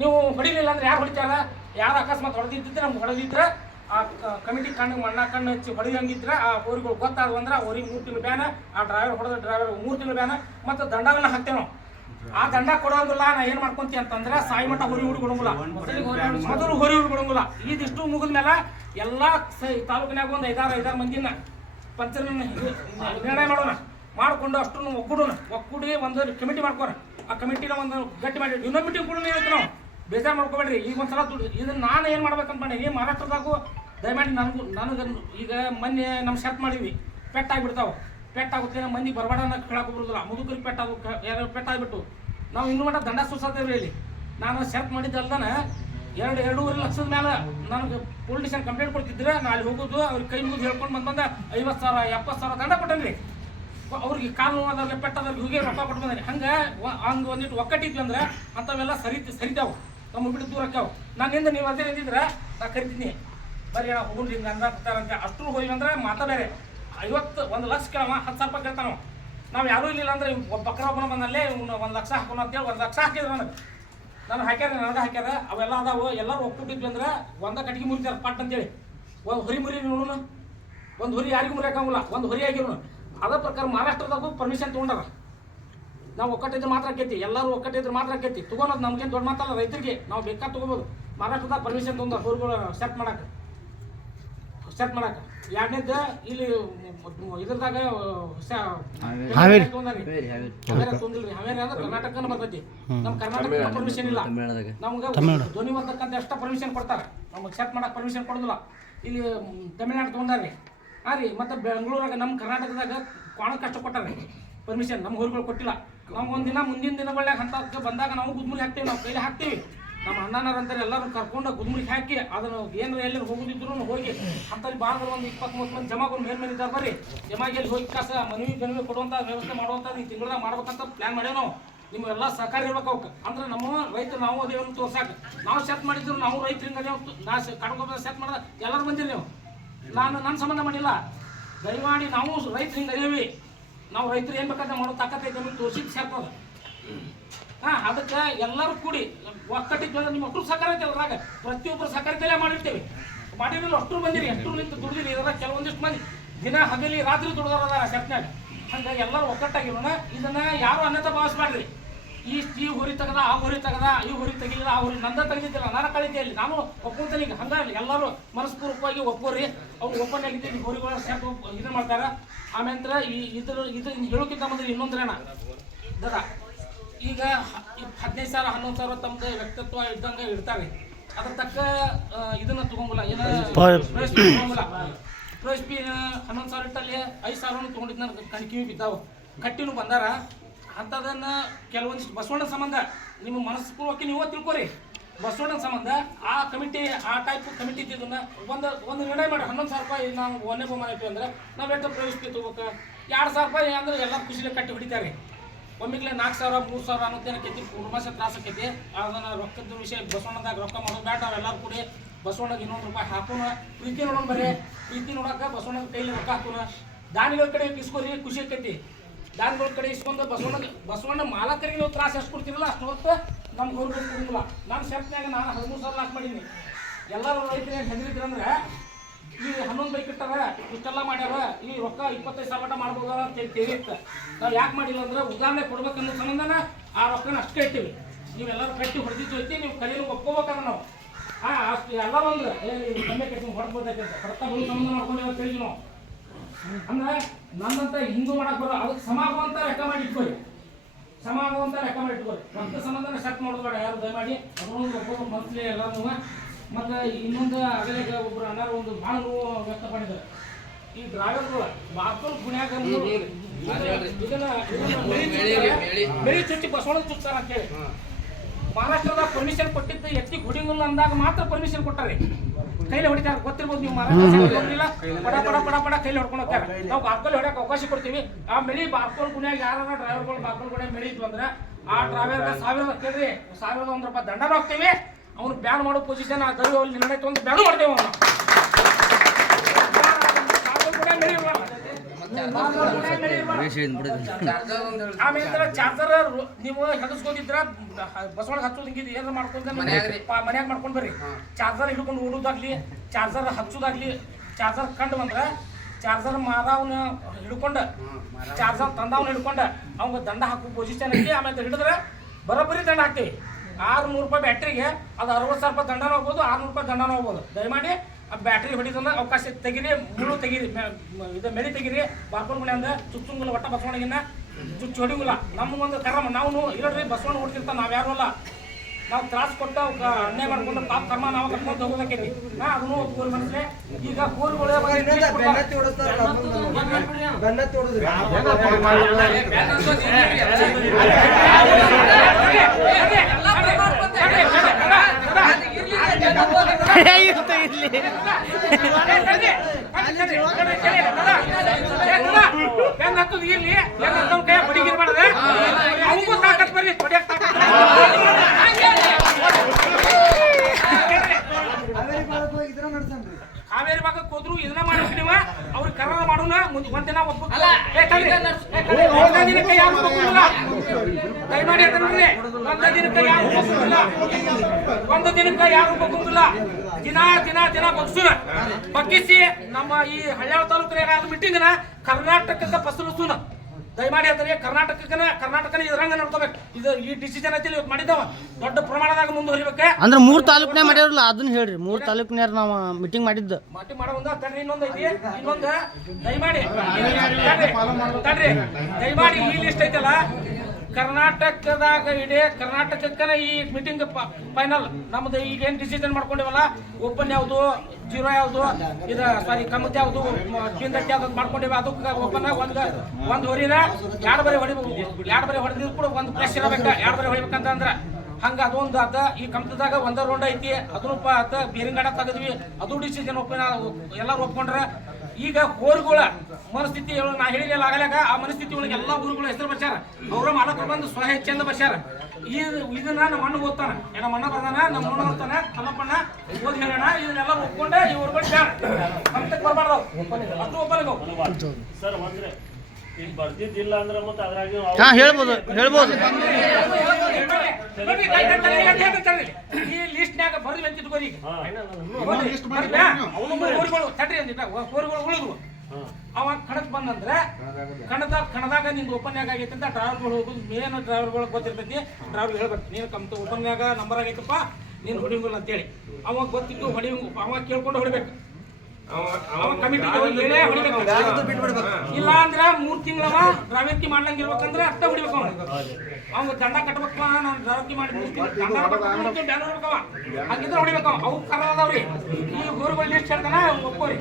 ನೀವು ಹೊಡಿಲಿಲ್ಲ ಅಂದ್ರೆ ಯಾರು ಹೊಡಿತಾರ? ಯಾರು ಅಕಸ್ಮಾತ್ ಹೊಡೆದಿದ್ದಿದ್ರೆ ನಮ್ಗೆ ಹೊಡೆದಿದ್ರೆ ಆ ಕಮಿಟಿ ಕಣ್ಣು ಹಚ್ಚಿ ಹೊಡೆದಂಗಿದ್ರೆ ಆ ಹೋರಿಗಳು ಗೊತ್ತಾದ್ವು ಅಂದ್ರೆ ಅವ್ರಿಗೆ 3 ತಿಂಗಳು ಬ್ಯಾನ, ಆ ಡ್ರೈವರ್ ಹೊಡೆದ ಡ್ರೈವರ್ 3 ತಿಂಗಳು ಬ್ಯಾನ, ಮತ್ತು ದಂಡವನ್ನು ಹಾಕ್ತೇವೆ ನಾವು. ಆ ದಂಡ ಕೊಡೋದಿಲ್ಲ. ನಾ ಏನು ಮಾಡ್ಕೊಂತೀವಿ ಅಂತಂದ್ರೆ ಸಾಯಿ ಮಟ್ಟ ಹೋರಿ ಕೊಡೋಂಗಿಲ್ಲ, ಮೊದಲು ಹೋರಿ ಕೊಡೋಂಗಿಲ್ಲ. ಇದಿಷ್ಟು ಮುಗಿದ ಮೇಲೆ ಎಲ್ಲ ತಾಲೂಕಿನಾಗ ಒಂದು 5-6 ಮಂದಿನ ಪಂಚನ ನಿರ್ಣಯ ಮಾಡ್ಕೊಂಡು ಅಷ್ಟು ಒಕ್ಕೂಡಿ ಒಂದು ಕಮಿಟಿ ಮಾಡ್ಕೋರ. ಆ ಕಮಿಟಿನ ಒಂದು ಗಟ್ಟಿ ಮಾಡಿ ಇನ್ನೊಂದು ಮೀಟಿಂಗ್ ಕೂಡ ಹೇಳ್ತೀವಿ ನಾವು. ಬೇಜಾರು ಮಾಡ್ಕೋಬೇಡ್ರಿ. ಈಗ ಒಂದ್ಸಲ ಇದನ್ನ ನಾನು ಏನು ಮಾಡ್ಬೇಕಂತ ಮಾಡಿ ಮಹಾರಾಷ್ಟ್ರದಾಗೂ ದಯಮಾಡಿ ನನಗೆ ಈಗ ಮೊನ್ನೆ ನಮ್ಮ ಶರ್ಟ್ ಮಾಡಿದ್ವಿ, ಪೆಟ್ಟಾಗುತ್ತೆ. ಮಂದಿ ಬರಬೇಡ ಅನ್ನೋಕೆ ಕೇಳಕ್ಕೆ ಬರೋದಿಲ್ಲ. ಮುದುಕರಿಗೆ ಪೆಟ್ಟಾಗ್ಬಿಟ್ಟು ನಾವು ಇನ್ನೂ ಮಟ್ಟ ದಂಡ ಸುರಿಸತ್ತೇವ್ರಿ. ಇಲ್ಲಿ ನಾನು ಶರ್ಟ್ ಮಾಡಿದ್ದಲ್ದನ 2-2.5 ಲಕ್ಷದ ಮೇಲೆ ನನಗೆ ಪೊಲೀಸ್ ಸ್ಟೇಷನ್ ಕಂಪ್ಲೇಂಟ್ ಕೊಡ್ತಿದ್ರೆ ನಾನು ಅಲ್ಲಿ ಹೋಗೋದು ಅವ್ರಿಗೆ ಕೈ ಮುಗಿದು ಹೇಳ್ಕೊಂಡು ಬಂದ 50,000 70,000 ದಂಡ ಕೊಟ್ಟನ್ರಿ. ಅವ್ರಿಗೆ ಕಾಲು ಅದರಲ್ಲಿ ಪೆಟ್ಟದ್ರಿಗೆ ಹೀಗೆ ರೊಕ್ಕ ಕೊಟ್ಟು ಬಂದ್ರಿ. ಹಂಗೆ ಒಂದಿಟ್ಟು ಒಕ್ಕಟ್ಟಿದ್ವಿ ಅಂದ್ರೆ ಅಂಥವೆಲ್ಲ ಸರಿತಾವು, ನಮ್ಮ ಬಿಟ್ಟು ದೂರ ಆಕ್ಯಾವ. ನಾನಿಂದ ನೀವು ಅದೇ ಅಂದಿದ್ರೆ ನಾ ಕರಿತೀನಿ, ಬರೀ ಹೋಗ್ರಿ ಹಿಂಗೆ ಅಂದಾರಂತೆ. ಅಷ್ಟು ಹೋಗಿ ಅಂದ್ರೆ ಮಾತಾ ಬೇರೆ. 1 ಲಕ್ಷ ಕೇಳವ, 10,000 ರೂಪಾಯಿ ಕೇಳ್ತಾನ. ನಾವು ಯಾರೂ ಇಲ್ಲ ಅಂದ್ರೆ ಬಕ್ರ ಒಬ್ಬನ ಬಂದಲ್ಲೇ 1 ಲಕ್ಷ ಹಾಕೋಣ ಅಂತೇಳಿ 1 ಲಕ್ಷ ಹಾಕಿದ್ರು ನನಗೆ ಹಾಕ್ಯಾರ. ಅವೆಲ್ಲ ಅದಾವು. ಎಲ್ಲರೂ ಒಪ್ಪಿಟ್ಟಿದ್ವಿ ಅಂದ್ರೆ ಒಂದ ಕಟ್ಟಿಗೆ ಮುರಿತಾರೆ ಪಟ್ ಅಂತೇಳಿ. ಒಂದು ಹೊರಿ ಮುರಿ ನೋಡೋಣ, ಒಂದು ಹೊರಿ ಯಾರಿಗೂ ಮುರಿಯೋಕ್ಕಾಗಲ್ಲ, ಒಂದು ಹೊರಿ ಆಗಿರೋಣ. ಅದ ಪ್ರಕಾರ ಮಹಾರಾಷ್ಟ್ರದಾಗೂ ಪರ್ಮಿಷನ್ ತೊಗೊಂಡಾರ. ನಾವು ಒಕ್ಕಟ್ಟಿದ್ರೆ ಮಾತ್ರ ಆಕೈತಿ, ಎಲ್ಲರೂ ಒಕ್ಕಟ್ಟಿದ್ರೆ ಮಾತ್ರ ಆಕೈತಿ. ತೊಗೊಳೋದು ನಮ್ಗೇನು ದೊಡ್ಡ ಮಾತಲ್ಲ, ರೈತರಿಗೆ ನಾವು ಬೇಕಾದ ತೊಗೋಬೋದು. ಮಹಾರಾಷ್ಟ್ರದಾಗ ಪರ್ಮಿಷನ್ ತೊಗೊಂಡ ಹೋರಿಗಳು ಸೆಟ್ ಮಾಡಕ್ಕೆ. ಎರಡನೇದ್ದು ಇಲ್ಲಿ ಇದ್ರದಾಗ ಹಾವೇರಿ ತೊಂದಿಲ್ರಿ. ಹಾವೇರಿ ಅಂದ್ರೆ ಕರ್ನಾಟಕನ ಬರ್ತೈತಿ. ನಮ್ಮ ಕರ್ನಾಟಕ ಪರ್ಮಿಷನ್ ಇಲ್ಲ. ನಮ್ಗೆ ಧ್ವನಿವರ್ಧಕ ಅಂತ ಎಷ್ಟ ಪರ್ಮಿಷನ್ ಕೊಡ್ತಾರೆ, ನಮಗೆ ಸೆಟ್ ಮಾಡಕ್ಕೆ ಪರ್ಮಿಷನ್ ಕೊಡೋದಿಲ್ಲ. ಇಲ್ಲಿ ತಮಿಳ್ನಾಡು ತೊಗೊಂಡಾರ್ರಿ. ರೀ ಮತ್ತು ಬೆಂಗಳೂರಾಗ ನಮ್ಮ ಕರ್ನಾಟಕದಾಗ ಕೋಣಕ್ಕೆ ಕಷ್ಟ ಕೊಟ್ಟಾರೆ ಪರ್ಮಿಷನ್. ನಮ್ಮ ಹೋರಿಗಳು ಕೊಟ್ಟಿಲ್ಲ. ನಾವು ಒಂದಿನ ಮುಂದಿನ ದಿನಗಳಾಗ ಅಂತ ಬಂದಾಗ ನಾವು ಗುದ್ಮುರಿ ಹಾಕ್ತೀವಿ, ನಾವು ಕೈಲಿ ಹಾಕ್ತೀವಿ. ನಮ್ಮ ಅಣ್ಣನರಂತಾರೆ ಎಲ್ಲರೂ ಕರ್ಕೊಂಡು ಗುದ್ಮುರಿಗೆ ಹಾಕಿ ಅದನ್ನು ಏನಾರ ಎಲ್ಲರೂ ಹೋಗೋದಿದ್ರು ಹೋಗಿ ಅಂತಲ್ಲಿ ಬಾರ್ಗಳು ಒಂದು 20-30 ಮಂದಿ ಜಮಾಗಳು ಮೇಲ್ಮೇಲಿದ್ದಾರೆ. ಬರ್ರಿ ಜಮಾಗಿ ಅಲ್ಲಿ ಹೋಗಿ ಕಾಸ ಮನವಿ ಕೊಡುವಂಥ ವ್ಯವಸ್ಥೆ ಮಾಡುವಂಥದ್ದು ಈ ತಿಂಗಳದಾಗ ಮಾಡ್ಬೇಕಂತ ಪ್ಲ್ಯಾನ್ ಮಾಡೇವು ನಾವು. ನಿಮ್ಗೆಲ್ಲ ಸಹಕಾರ ಇರ್ಬೇಕು ಅವಕ್ಕೆ. ಅಂದ್ರೆ ನಮ್ಮ ರೈತರು ನಾವು ಅದೇವನ್ನು ತೋರ್ಸಾಕ ನಾವು ಸೆಟ್ ಮಾಡಿದ್ರು. ನಾವು ರೈತರಿಂದ ನಾ ಕಡ್ಕೊಬ್ಬ ಸೆಟ್ ಮಾಡಿದ ಎಲ್ಲರೂ ಬಂದಿರಿ. ನೀವು ನನ್ನ ಸಂಬಂಧ ಮಾಡಿಲ್ಲ. ದಯಮಾಡಿ ನಾವು ರೈತರು ಹಿಂಗೆ ಅದೇವಿ. ನಾವು ರೈತರು ಏನು ಬೇಕಾದ್ರೆ ಮಾಡೋ ತಾಕತ್ತೈತೆ ನಮಗೆ ತೋರಿಸಿದ್ದು ಸೇರ್ತದ. ಅದಕ್ಕೆ ಎಲ್ಲರೂ ಕೂಡಿ ಒಕ್ಕಟ್ಟಿದ್ವಿ ಅಂದ್ರೆ ನಿಮ್ಮ ಅಷ್ಟು ಸಹಕಾರ ಐತೆ. ಅದ್ರಾಗ ಪ್ರತಿಯೊಬ್ಬರು ಸಹಕಾರದಲ್ಲೇ ಮಾಡಿರ್ತೇವೆ. ಮಾಡಿರಲಿಲ್ಲ ಅಷ್ಟು ಬಂದಿರಿ, ಅಷ್ಟು ನಿಂತು ದುಡಿದಿರಿ. ಇದ್ರಾಗ ಕೆಲವೊಂದಿಷ್ಟು ಮಂದಿ ದಿನ ಹಗಲಿ ರಾತ್ರಿ ದುಡ್ದಾರ ಸೆಟ್ನಾಗ. ಹಂಗಾಗಿ ಎಲ್ಲರೂ ಒಕ್ಕಟ್ಟಾಗಿರೋಣ. ಇದನ್ನ ಯಾರು ಅನ್ಯತಾ ಭಾವಿಸ್ಬೇಡ್ರಿ. ಈ ಹೋರಿ ತೆಗದ, ಆ ಹೋರಿ ತೆಗದ, ಈ ಹೋರಿ ತೆಗಿಲಿಲ್ಲ, ಆ ಹೋರಿ ನಂದ ತೆಗೆದಿದ್ದಿಲ್ಲ, ನಾನು ಕಳಿತೆ ಇಲ್ಲಿ ನಾನು ಒಪ್ಕೊಂತೀನಿ. ಈಗ ಹಂಗಾಗಿ ಎಲ್ಲರೂ ಮನಸ್ಪೂರ್ವಕವಾಗಿ ಒಪ್ಪೋರಿ. ಅವ್ರು ಒಪ್ಪನಾಗಿದ್ದೀನಿ ಹೋರಿಗಳ ಸೆಟ್ ಇದನ್ನ ಮಾಡ್ತಾರೆ. ಆಮೇಲೆ ಇದು ಹೇಳೋಕ್ಕಿಂತ ಮುಂದೆ ಇನ್ನೊಂದ್ರೇನ ದರ ಈಗ 15,000 11,000 ತಮ್ಮದು ವ್ಯಕ್ತಿತ್ವ ಇದ್ದಂಗೆ ಇಡ್ತಾರೆ. ಅದ್ರ ತಕ್ಕ ಇದನ್ನ ತಗೊಂಗಿಲ್ಲ, ಏನ ತಗೊಂಗಿಲ್ಲ. ಪ್ರೈಸ್ ಬಿ 11,000 ಇಟ್ಟಲ್ಲಿ 5,000 ತೊಗೊಂಡಿದ್ದು ನನಗೆ ಕಣ್ಕಿವಿ ಬಿದ್ದಾವೆ. ಕಟ್ಟಿನೂ ಬಂದಾರ ಅಂಥದನ್ನ ಕೆಲವೊಂದಿಷ್ಟು ಬಸವಣ್ಣನ ಸಂಬಂಧ ನಿಮ್ಮ ಮನಸ್ಪೂರ್ವಕ ನೀವು ತಿಳ್ಕೊರಿ. ಬಸವಣ್ಣನ ಸಂಬಂಧ ಆ ಕಮಿಟಿ ಆ ಟೈಪ್ ಕಮಿಟಿ ಇದ್ದಿದ್ದನ್ನ ಒಂದು ನಿರ್ಣಯ ಮಾಡಿ 11,000 ರೂಪಾಯಿ ನಾವು ಒಂದೇ ಬಹುಮಾನ ಇಟ್ಟು ಅಂದ್ರೆ ನಾವು ಎಷ್ಟು ಪ್ರವೇಶ ತಗೋಬೇಕು. 2,000 ರೂಪಾಯಿ ಅಂದ್ರೆ ಎಲ್ಲ ಖುಷಿಲೆ ಕಟ್ಟಿ ಹೊಡಿತಾರೆ. ಒಮ್ಮಿಗ್ಲೆ 4,000 3,000 ಅನ್ನೋದೇನಕ್ಕೈತಿ ಕುಟುಂಬ ತ್ರಾಸ ಆಕೈತಿ. ಅದನ್ನ ರೊಕ್ಕದ ವಿಷಯ ಬಸವಣ್ಣದಾಗ ರೊಕ್ಕ ಮಾಡೋದು ಬೇಡ. ನಾವೆಲ್ಲರೂ ಕೂಡಿ ಬಸವಣ್ಣಗೆ ಇನ್ನೊಂದು ರೂಪಾಯಿ ಹಾಕೋಣ. ಪ್ರೀತಿ ನೋಡೋಣ ಬರೀ ಪ್ರೀತಿ ನೋಡೋಕೆ ಬಸವಣ್ಣನ ಕೈಲಿ ರೊಕ್ಕ ಹಾಕೋಣ. ದಾನಿಗಳ ಕಡೆ ಇಸ್ಕೋರಿ ಖುಷಿ ಆಕೈತಿ. ದಾನಿಗಳ ಕಡೆ ಇಸ್ಕೊಂಡು ಬಸವಣ್ಣ ಮಾಲಕರಿಗೆ ನೀವು ತ್ರಾಸ ಎಷ್ಟು ಕೊಡ್ತೀರಲ್ಲ ಅಷ್ಟು ಹೊತ್ತು ನಮ್ಗೆ ಗೌರವ ಕೊಡಂಗಿಲ್ಲ. ನಾನು ಶರ್ಟ್ನಾಗ ನಾನು 13,000 ಲಾಕ್ ಮಾಡೀನಿ. ಎಲ್ಲರೂ ರೈತರಿಗೆ ಹೆದರಿದ್ರಂದ್ರೆ ಈ 11 ಬೈಕ್ ಇಟ್ಟಾರ ಇಷ್ಟೆಲ್ಲ ಮಾಡ್ಯಾರ ಈ ರೊಕ್ಕ 25,000 ಮಟ್ಟ ಮಾಡ್ಬೋದು ಅಂತ ತಿಳಿಯುತ್ತೆ. ನಾವು ಯಾಕೆ ಮಾಡಿಲ್ಲ ಅಂದ್ರೆ ಉದಾಹರಣೆ ಕೊಡ್ಬೇಕನ್ನೋ ಸಂಬಂಧನ ಆ ರೊಕ್ಕನ ಅಷ್ಟೇ ಇಟ್ಟಿವಿ. ನೀವೆಲ್ಲರೂ ಕಟ್ಟಿ ಹೊಡೆದಿದ್ದು ಐತಿ ನೀವು ಕಲಿಯಲು ಒಪ್ಕೋಬೇಕಂದ್ರೆ ನಾವು ಅಷ್ಟು ಎಲ್ಲರೂ ಅಂದ್ರೆ ಕಮ್ಮಿ ಕಟ್ಟಿ ಹೊಡ್ಬೋದೈತೆ ಅಂತ ಹೊರತ ಬಂದು ಸಂಬಂಧ ಮಾಡ್ಕೊಂಡು ತಿಳಿದ್ವಿ ನಾವು. ಅಂದ್ರೆ ನನ್ನಂತ ಹಿಂದೂ ಮಾಡಕ್ ಬರೋ ಅದಕ್ಕೆ ಸಮಾಗುವಂತ ಲೆಕ್ಕ ಮಾಡಿ ಇಟ್ಕೊಳ್ಳಿ. ಸಮಾಗುವಂತ ಲೆಕ್ಕ ಮಾಡಿ ಇಟ್ಕೊಳ್ಳಿ. ರೊಕ್ಕ ಸಂಬಂಧನ ಸೆಟ್ ಮಾಡೋದು ಬೇಡ ಯಾರು ದಯಮಾಡಿ. ಅದನ್ನೊಂದು ಒಬ್ಬ ಮನಸ್ಸಲ್ಲಿ ಎಲ್ಲರೂ ಮತ್ತು ಇನ್ನೊಂದು ಆಗಲೇ ಒಬ್ಬರು ಅನ್ನಾರು ಒಂದು ಭಾಳ ನೋವು ವ್ಯಕ್ತಪಡಿದ್ದಾರೆ. ಈ ಡ್ರೈವರ್ಗಳು ಬಾಕಲ್ ಗುಣ್ಯಾಗ ಬೆಳಿ ಚುಚ್ಚಿ ಬಸವಣ್ಣ ಚುಚ್ಚಾರ ಅಂತೇಳಿ ಮಹಾರಾಷ್ಟ್ರದಾಗ ಪರ್ಮಿಷನ್ ಕೊಟ್ಟಿದ್ದು ಎತ್ತಿ ಹೊಡಿಂಗಿಲ್ಲ ಅಂದಾಗ ಮಾತ್ರ ಪರ್ಮಿಷನ್ ಕೊಟ್ಟಾರೆ. ಕೈಲಿ ಹೊಡಿತಾರೆ ಗೊತ್ತಿರ್ಬೋದು ನೀವು. ಮಹಾರಾಷ್ಟ್ರ ಪಡ ಪಡ ಪಡ ಪಡ ಕೈಲಿ ಹೊಡ್ಕೊಂಡು ಹೋಗ್ತಾರೆ. ನಾವು ಬಾರ್ಕೋಲ್ ಹೊಡ್ಯಕ್ಕೆ ಅವಕಾಶ ಕೊಡ್ತೀವಿ. ಆ ಮೆಳಿ ಬಾರ್ಕೋಲ್ ಗುಣ್ಯಾಗ ಯಾರು ಡ್ರೈವರ್ಗಳು ಬಾರ್ಕೋಲ್ ಗುಣ್ಯಾಗ ಮೆಳಿದ್ವು ಅಂದ್ರೆ ಆ ಡ್ರೈವರ್ಗೆ 1,000 ಕೇಳ್ರಿ 1,001 ರೂಪಾಯಿ ದಂಡ ಹಾಕ್ತೀವಿ. ಅವ್ನು ಬ್ಯಾನ್ ಮಾಡೋ ಪೊಸಿಷನ್ ಆ ದೈವ ನಿರ್ಣಯ ತೊಗೊಂಡು ಬ್ಯಾನ್ ಮಾಡ್ತೇವೆ. ಅವನು ಆಮೇಲೆ ಚಾರ್ಜರ್ ನೀವು ಹೆದರ್ಸ್ಕೊಂಡಿದ್ರ ಬಸವಣ್ಣ ಹಚ್ಚೋದು ಹಿಂಗಿದ್ ಏನಾರ ಮಾಡ್ಕೊಂಡ್ರೆ ಮನ್ಯಾಗ ಮಾಡ್ಕೊಂಡ್ ಬರ್ರಿ. ಚಾರ್ಜರ್ ಹಿಡ್ಕೊಂಡು ಓಡೋದಾಗ್ಲಿ ಚಾರ್ಜರ್ ಹಚ್ಚೋದಾಗ್ಲಿ ಚಾರ್ಜರ್ ಕಂಡು ಬಂದ್ರೆ ಚಾರ್ಜರ್ ಮಾರವನ್ನ ಹಿಡ್ಕೊಂಡು ಚಾರ್ಜರ್ ತಂದವನ್ನ ಹಿಡ್ಕೊಂಡು ಅವಂಗ ದಂಡ ಹಾಕೋ ಪೊಸಿಷನ್ ಐತಿ. ಆಮೇಲೆ ಹಿಡಿದ್ರೆ ಬರೋಬ್ಬರಿ ದಂಡ ಹಾಕ್ತೀವಿ. 600 ರೂಪಾಯಿ ಬ್ಯಾಟ್ರಿಗೆ ಅದು 60,000 ರೂಪಾಯಿ ದಂಡನ ಹೋಗ್ಬೋದು, 600 ರೂಪಾಯಿ ದಂಡನ ಹೋಗ್ಬೋದು. ದಯಮಾಡಿ ಆ ಬ್ಯಾಟ್ರಿ ಹೊಡಿತಂದ್ರೆ ಅವಕಾಶ ತೆಗೀರಿ. ಮುಳ್ಳು ತೆಗೀರಿ, ಇದು ಮೆಳಿ ತೆಗೀರಿ. ಬಾರ್ಕೋಲ್ ಮನೆ ಅಂದ್ರೆ ಚುಚ್ಚುಂಗಿಲ್ಲ ಒಟ್ಟ ಬಸವಣ್ಣಗಿನ್ನ ಚುಚ್ಚು ಹೊಡಿಂಗಿಲ್ಲ. ನಮಗೊಂದು ಕರ್ಮ ನಾವು ಇಲ್ಲರಿ ಬಸವಣ್ಣ ಹೊಡ್ತಿರ್ತ ನಾವು ಯಾರು ಅಲ್ಲ. ನಾವು ತ್ರಾಸ ಕೊಟ್ಟು ಅನ್ಯಾಯ ಮಾಡ್ಕೊಂಡು ಪಾಪ ಕರ್ಮ ನಾವು ಕರ್ಕೊಂಡು ಹೋಗೋದಕ್ಕೈತಿ. ಅದನ್ನು ಒಬ್ಬರು ಮನಸ್ಸೇ ಈಗ ಕೋರುಗಳು ಕಾವೇರಿ ಭಾಗಕ್ಕೆ ಹೋದ್ರು ಇದನ್ನ ಮಾಡ್ಬೇಕು ನೀವು. ಅವ್ರಿಗೆ ಕರ್ನಾಟಕ ಮಾಡೋಣ ಒಂದಿನ ಒಂದ ದಿನಕ್ಕೆ ಯಾರು ಒಪ್ಪುದಿಲ್ಲ. ದಯಮಾಡಿ ಅದನ್ರಿ ಒಂದ ದಿನಕ್ಕೆ ಯಾರು ಒಪ್ಪುದಿಲ್ಲ. ಒಂದು ದಿನಕ್ಕೆ ಯಾರು ಒಪ್ಪುದಿಲ್ಲ. ದಿನ ದಿನ ದಿನ ಬಗ್ಗಿಸಿ ನಮ್ಮ ಈ ಹಳ್ಯಾಳ ತಾಲೂಕಿನ ಮೀಟಿಂಗ್ನ ಕರ್ನಾಟಕಕ್ಕೆ ಫಸಲಿಸೋಣ. ದಯಮಾಡಿ ಅದನ್ನ ಕರ್ನಾಟಕನ ಇದ್ರಂಗ ನೋಡ್ಕೋಬೇಕು. ಇದು ಈ ಡಿಸಿಷನ್ ಐತಿ ಇವತ್ತು ಮಾಡಿದ್ದಾವ ದೊಡ್ಡ ಪ್ರಮಾಣದಾಗ ಮುಂದುವರಿಬೇಕು. ಅಂದ್ರೆ 3 ತಾಲೂಕ್ನಾಗ ಮಾಡ್ಯಾರಲ್ಲ ಅದನ್ನ ಹೇಳ್ರಿ. 3 ತಾಲೂಕ್ನಾಗ ನಾವು ಮೀಟಿಂಗ್ ಮಾಡಿದ್ದು ಮಾಡೋ ತಡ್ರಿ. ಇನ್ನೊಂದು ಐತಿ. ಇನ್ನೊಂದು ದಯಮಾಡಿ ತಡ್ರಿ ದಯಮಾಡಿ ಈ ಲಿಸ್ಟ್ ಐತಲ್ಲ ಕರ್ನಾಟಕದಾಗ ಇಡೀ ಕರ್ನಾಟಕಕ್ಕನ ಈ ಮೀಟಿಂಗ್ ಫೈನಲ್ ನಮ್ದು ಈಗ ಏನ್ ಡಿಸಿಷನ್ ಮಾಡ್ಕೊಂಡಿವಲ್ಲ ಓಪನ್ ಯಾವುದು ಜೀರೋ ಯಾವುದು ಇದು ಸಾರಿ ಕಮ್ಮತ್ ಯಾವುದು ಪಿಂದಟ್ಟಿ ಯಾವ್ದು ಮಾಡ್ಕೊಂಡಿವ ಅದಕ್ಕೆ ಓಪನ್ ಒಂದು ಹೊರಿನ 2 ಬರಿ ಹೊಡಿಬೇಕು. 2 ಬರಿ ಹೊಡೆದಿದ್ರು ಕೂಡ ಒಂದು ಪ್ರೆಸ್ ಇರಬೇಕು. 2 ಬರಿ ಹೊಡಿಬೇಕಂತಂದ್ರೆ ಹಂಗ ಅದೊಂದು ಅದ. ಈ ಕಮತದಾಗ 1 ರೌಂಡ್ ಐತಿ. ಅದನ್ನು ಬೇರಿಂಗಾಡ ತೆಗೆದ್ವಿ. ಅದು ಡಿಸಿಷನ್ ಎಲ್ಲರೂ ಒಪ್ಕೊಂಡ್ರ. ಈಗ ಊರುಗಳ ಮನಸ್ಥಿತಿ ನಾ ಹೇಳಿಲ್ಲ ಆಗಲಾಗ ಆ ಮನಸ್ಥಿತಿ ಒಳಗೆ ಎಲ್ಲ ಊರುಗಳು ಹೆಸರು ಬರ್ಸ್ಯಾರ. ಅವರ ಮಾಲಕರು ಬಂದು ಸ್ವಚ್ಛಂದ ಬರ್ಸ್ಯಾರ. ಇದನ್ನ ನಮ್ಮ ಅಣ್ಣ ಓದ್ತಾನ. ನಮ್ಮ ಅಣ್ಣ ಬರ್ದಾನ, ನಮ್ಮ ಅಣ್ಣ ಓದ್ತಾನ, ಕಲ್ಲಪ್ಪಣ್ಣ ಓದಿ ಹೇಳೋಣ. ಇದನ್ನೆಲ್ಲ ಒಪ್ಕೊಂಡೆ ಈ ಊರುಗಳು ಬ್ಯಾಡ ಕಮತಕ್ಕೆ ಬರ್ಬಾರ್ದು. ಅಷ್ಟು ಒಪ್ಪಲಿಗೆ ಸರ್ ಅಂದ್ರೆ ಈಗ ಬರ್ದಿದ್ದಿಲ್ಲ ಅಂದ್ರೆ ಮತ್ತೆ ಅದ್ರಾಗ ಹೇಳ್ಬೋದು ಈ ಲಿಸ್ಟ್ನಾಗ ಬರ್ದಿ ಅಂತ ಇಟ್ಕೋರಿ. ತಡ್ರಿ ಅಂದಿಟ್ಟ ಊರುಗಳು ಉಳಿದ್ವು. ಅವ ಕಣಕ್ ಬಂದಂದ್ರೆ ಕಣದಾಗ ನಿಂದು ಓಪನ್ಯಾಗ ಆಗೈತಿ ಅಂತ ಡ್ರೈವರ್ಗಳು ಹೋಗುದು. ಮೇನ್ ಡ್ರೈವರ್ಗಳು ಗೊತ್ತಿರ್ತೈತಿ. ಡ್ರೈವರ್ ಹೇಳ್ಬೇಕು ನೀನು ಕಮ್ತ ಓಪನ್ಯಾಗ ನಂಬರ್ ಆಗೈತಪ್ಪ ನೀನು ಹೊಡಿಂಗಿಲ್ಲ ಅಂತೇಳಿ. ಅವಾಗ ಗೊತ್ತಿದ್ದು ಅವಾಗ ಕೇಳ್ಕೊಂಡು ಹೊಡಿಬೇಕು. ಕಮಿಟಿ ಇಲ್ಲ ಅಂದ್ರೆ 3 ತಿಂಗಳವ ಡ್ರೈವರ್ಕಿ ಮಾಡ್ಲಂಗಿರ್ಬೇಕಂದ್ರೆ ಅಷ್ಟ ಹೊಡಿಬೇಕು. ಅವ್ನು ದಂಡ ಕಟ್ಬೇಕಪ್ಪ ನಾನು ಡ್ರೈವರ್ಕಿ ಮಾಡಿ 3 ತಿಂಗಳು ದಂಡ ಬ್ಯಾನ್ ಹೊಡ್ಬೇಕವ. ಹಂಗಿದ್ರೆ ಹೊಡಿಬೇಕು. ಅವು ಕರ ಅದಾವ್ರಿ. ಈ ಊರುಗಳು ಲಿಸ್ಟ್ ಹೇಳ್ತಾನ ಒಪ್ಕೋರಿ.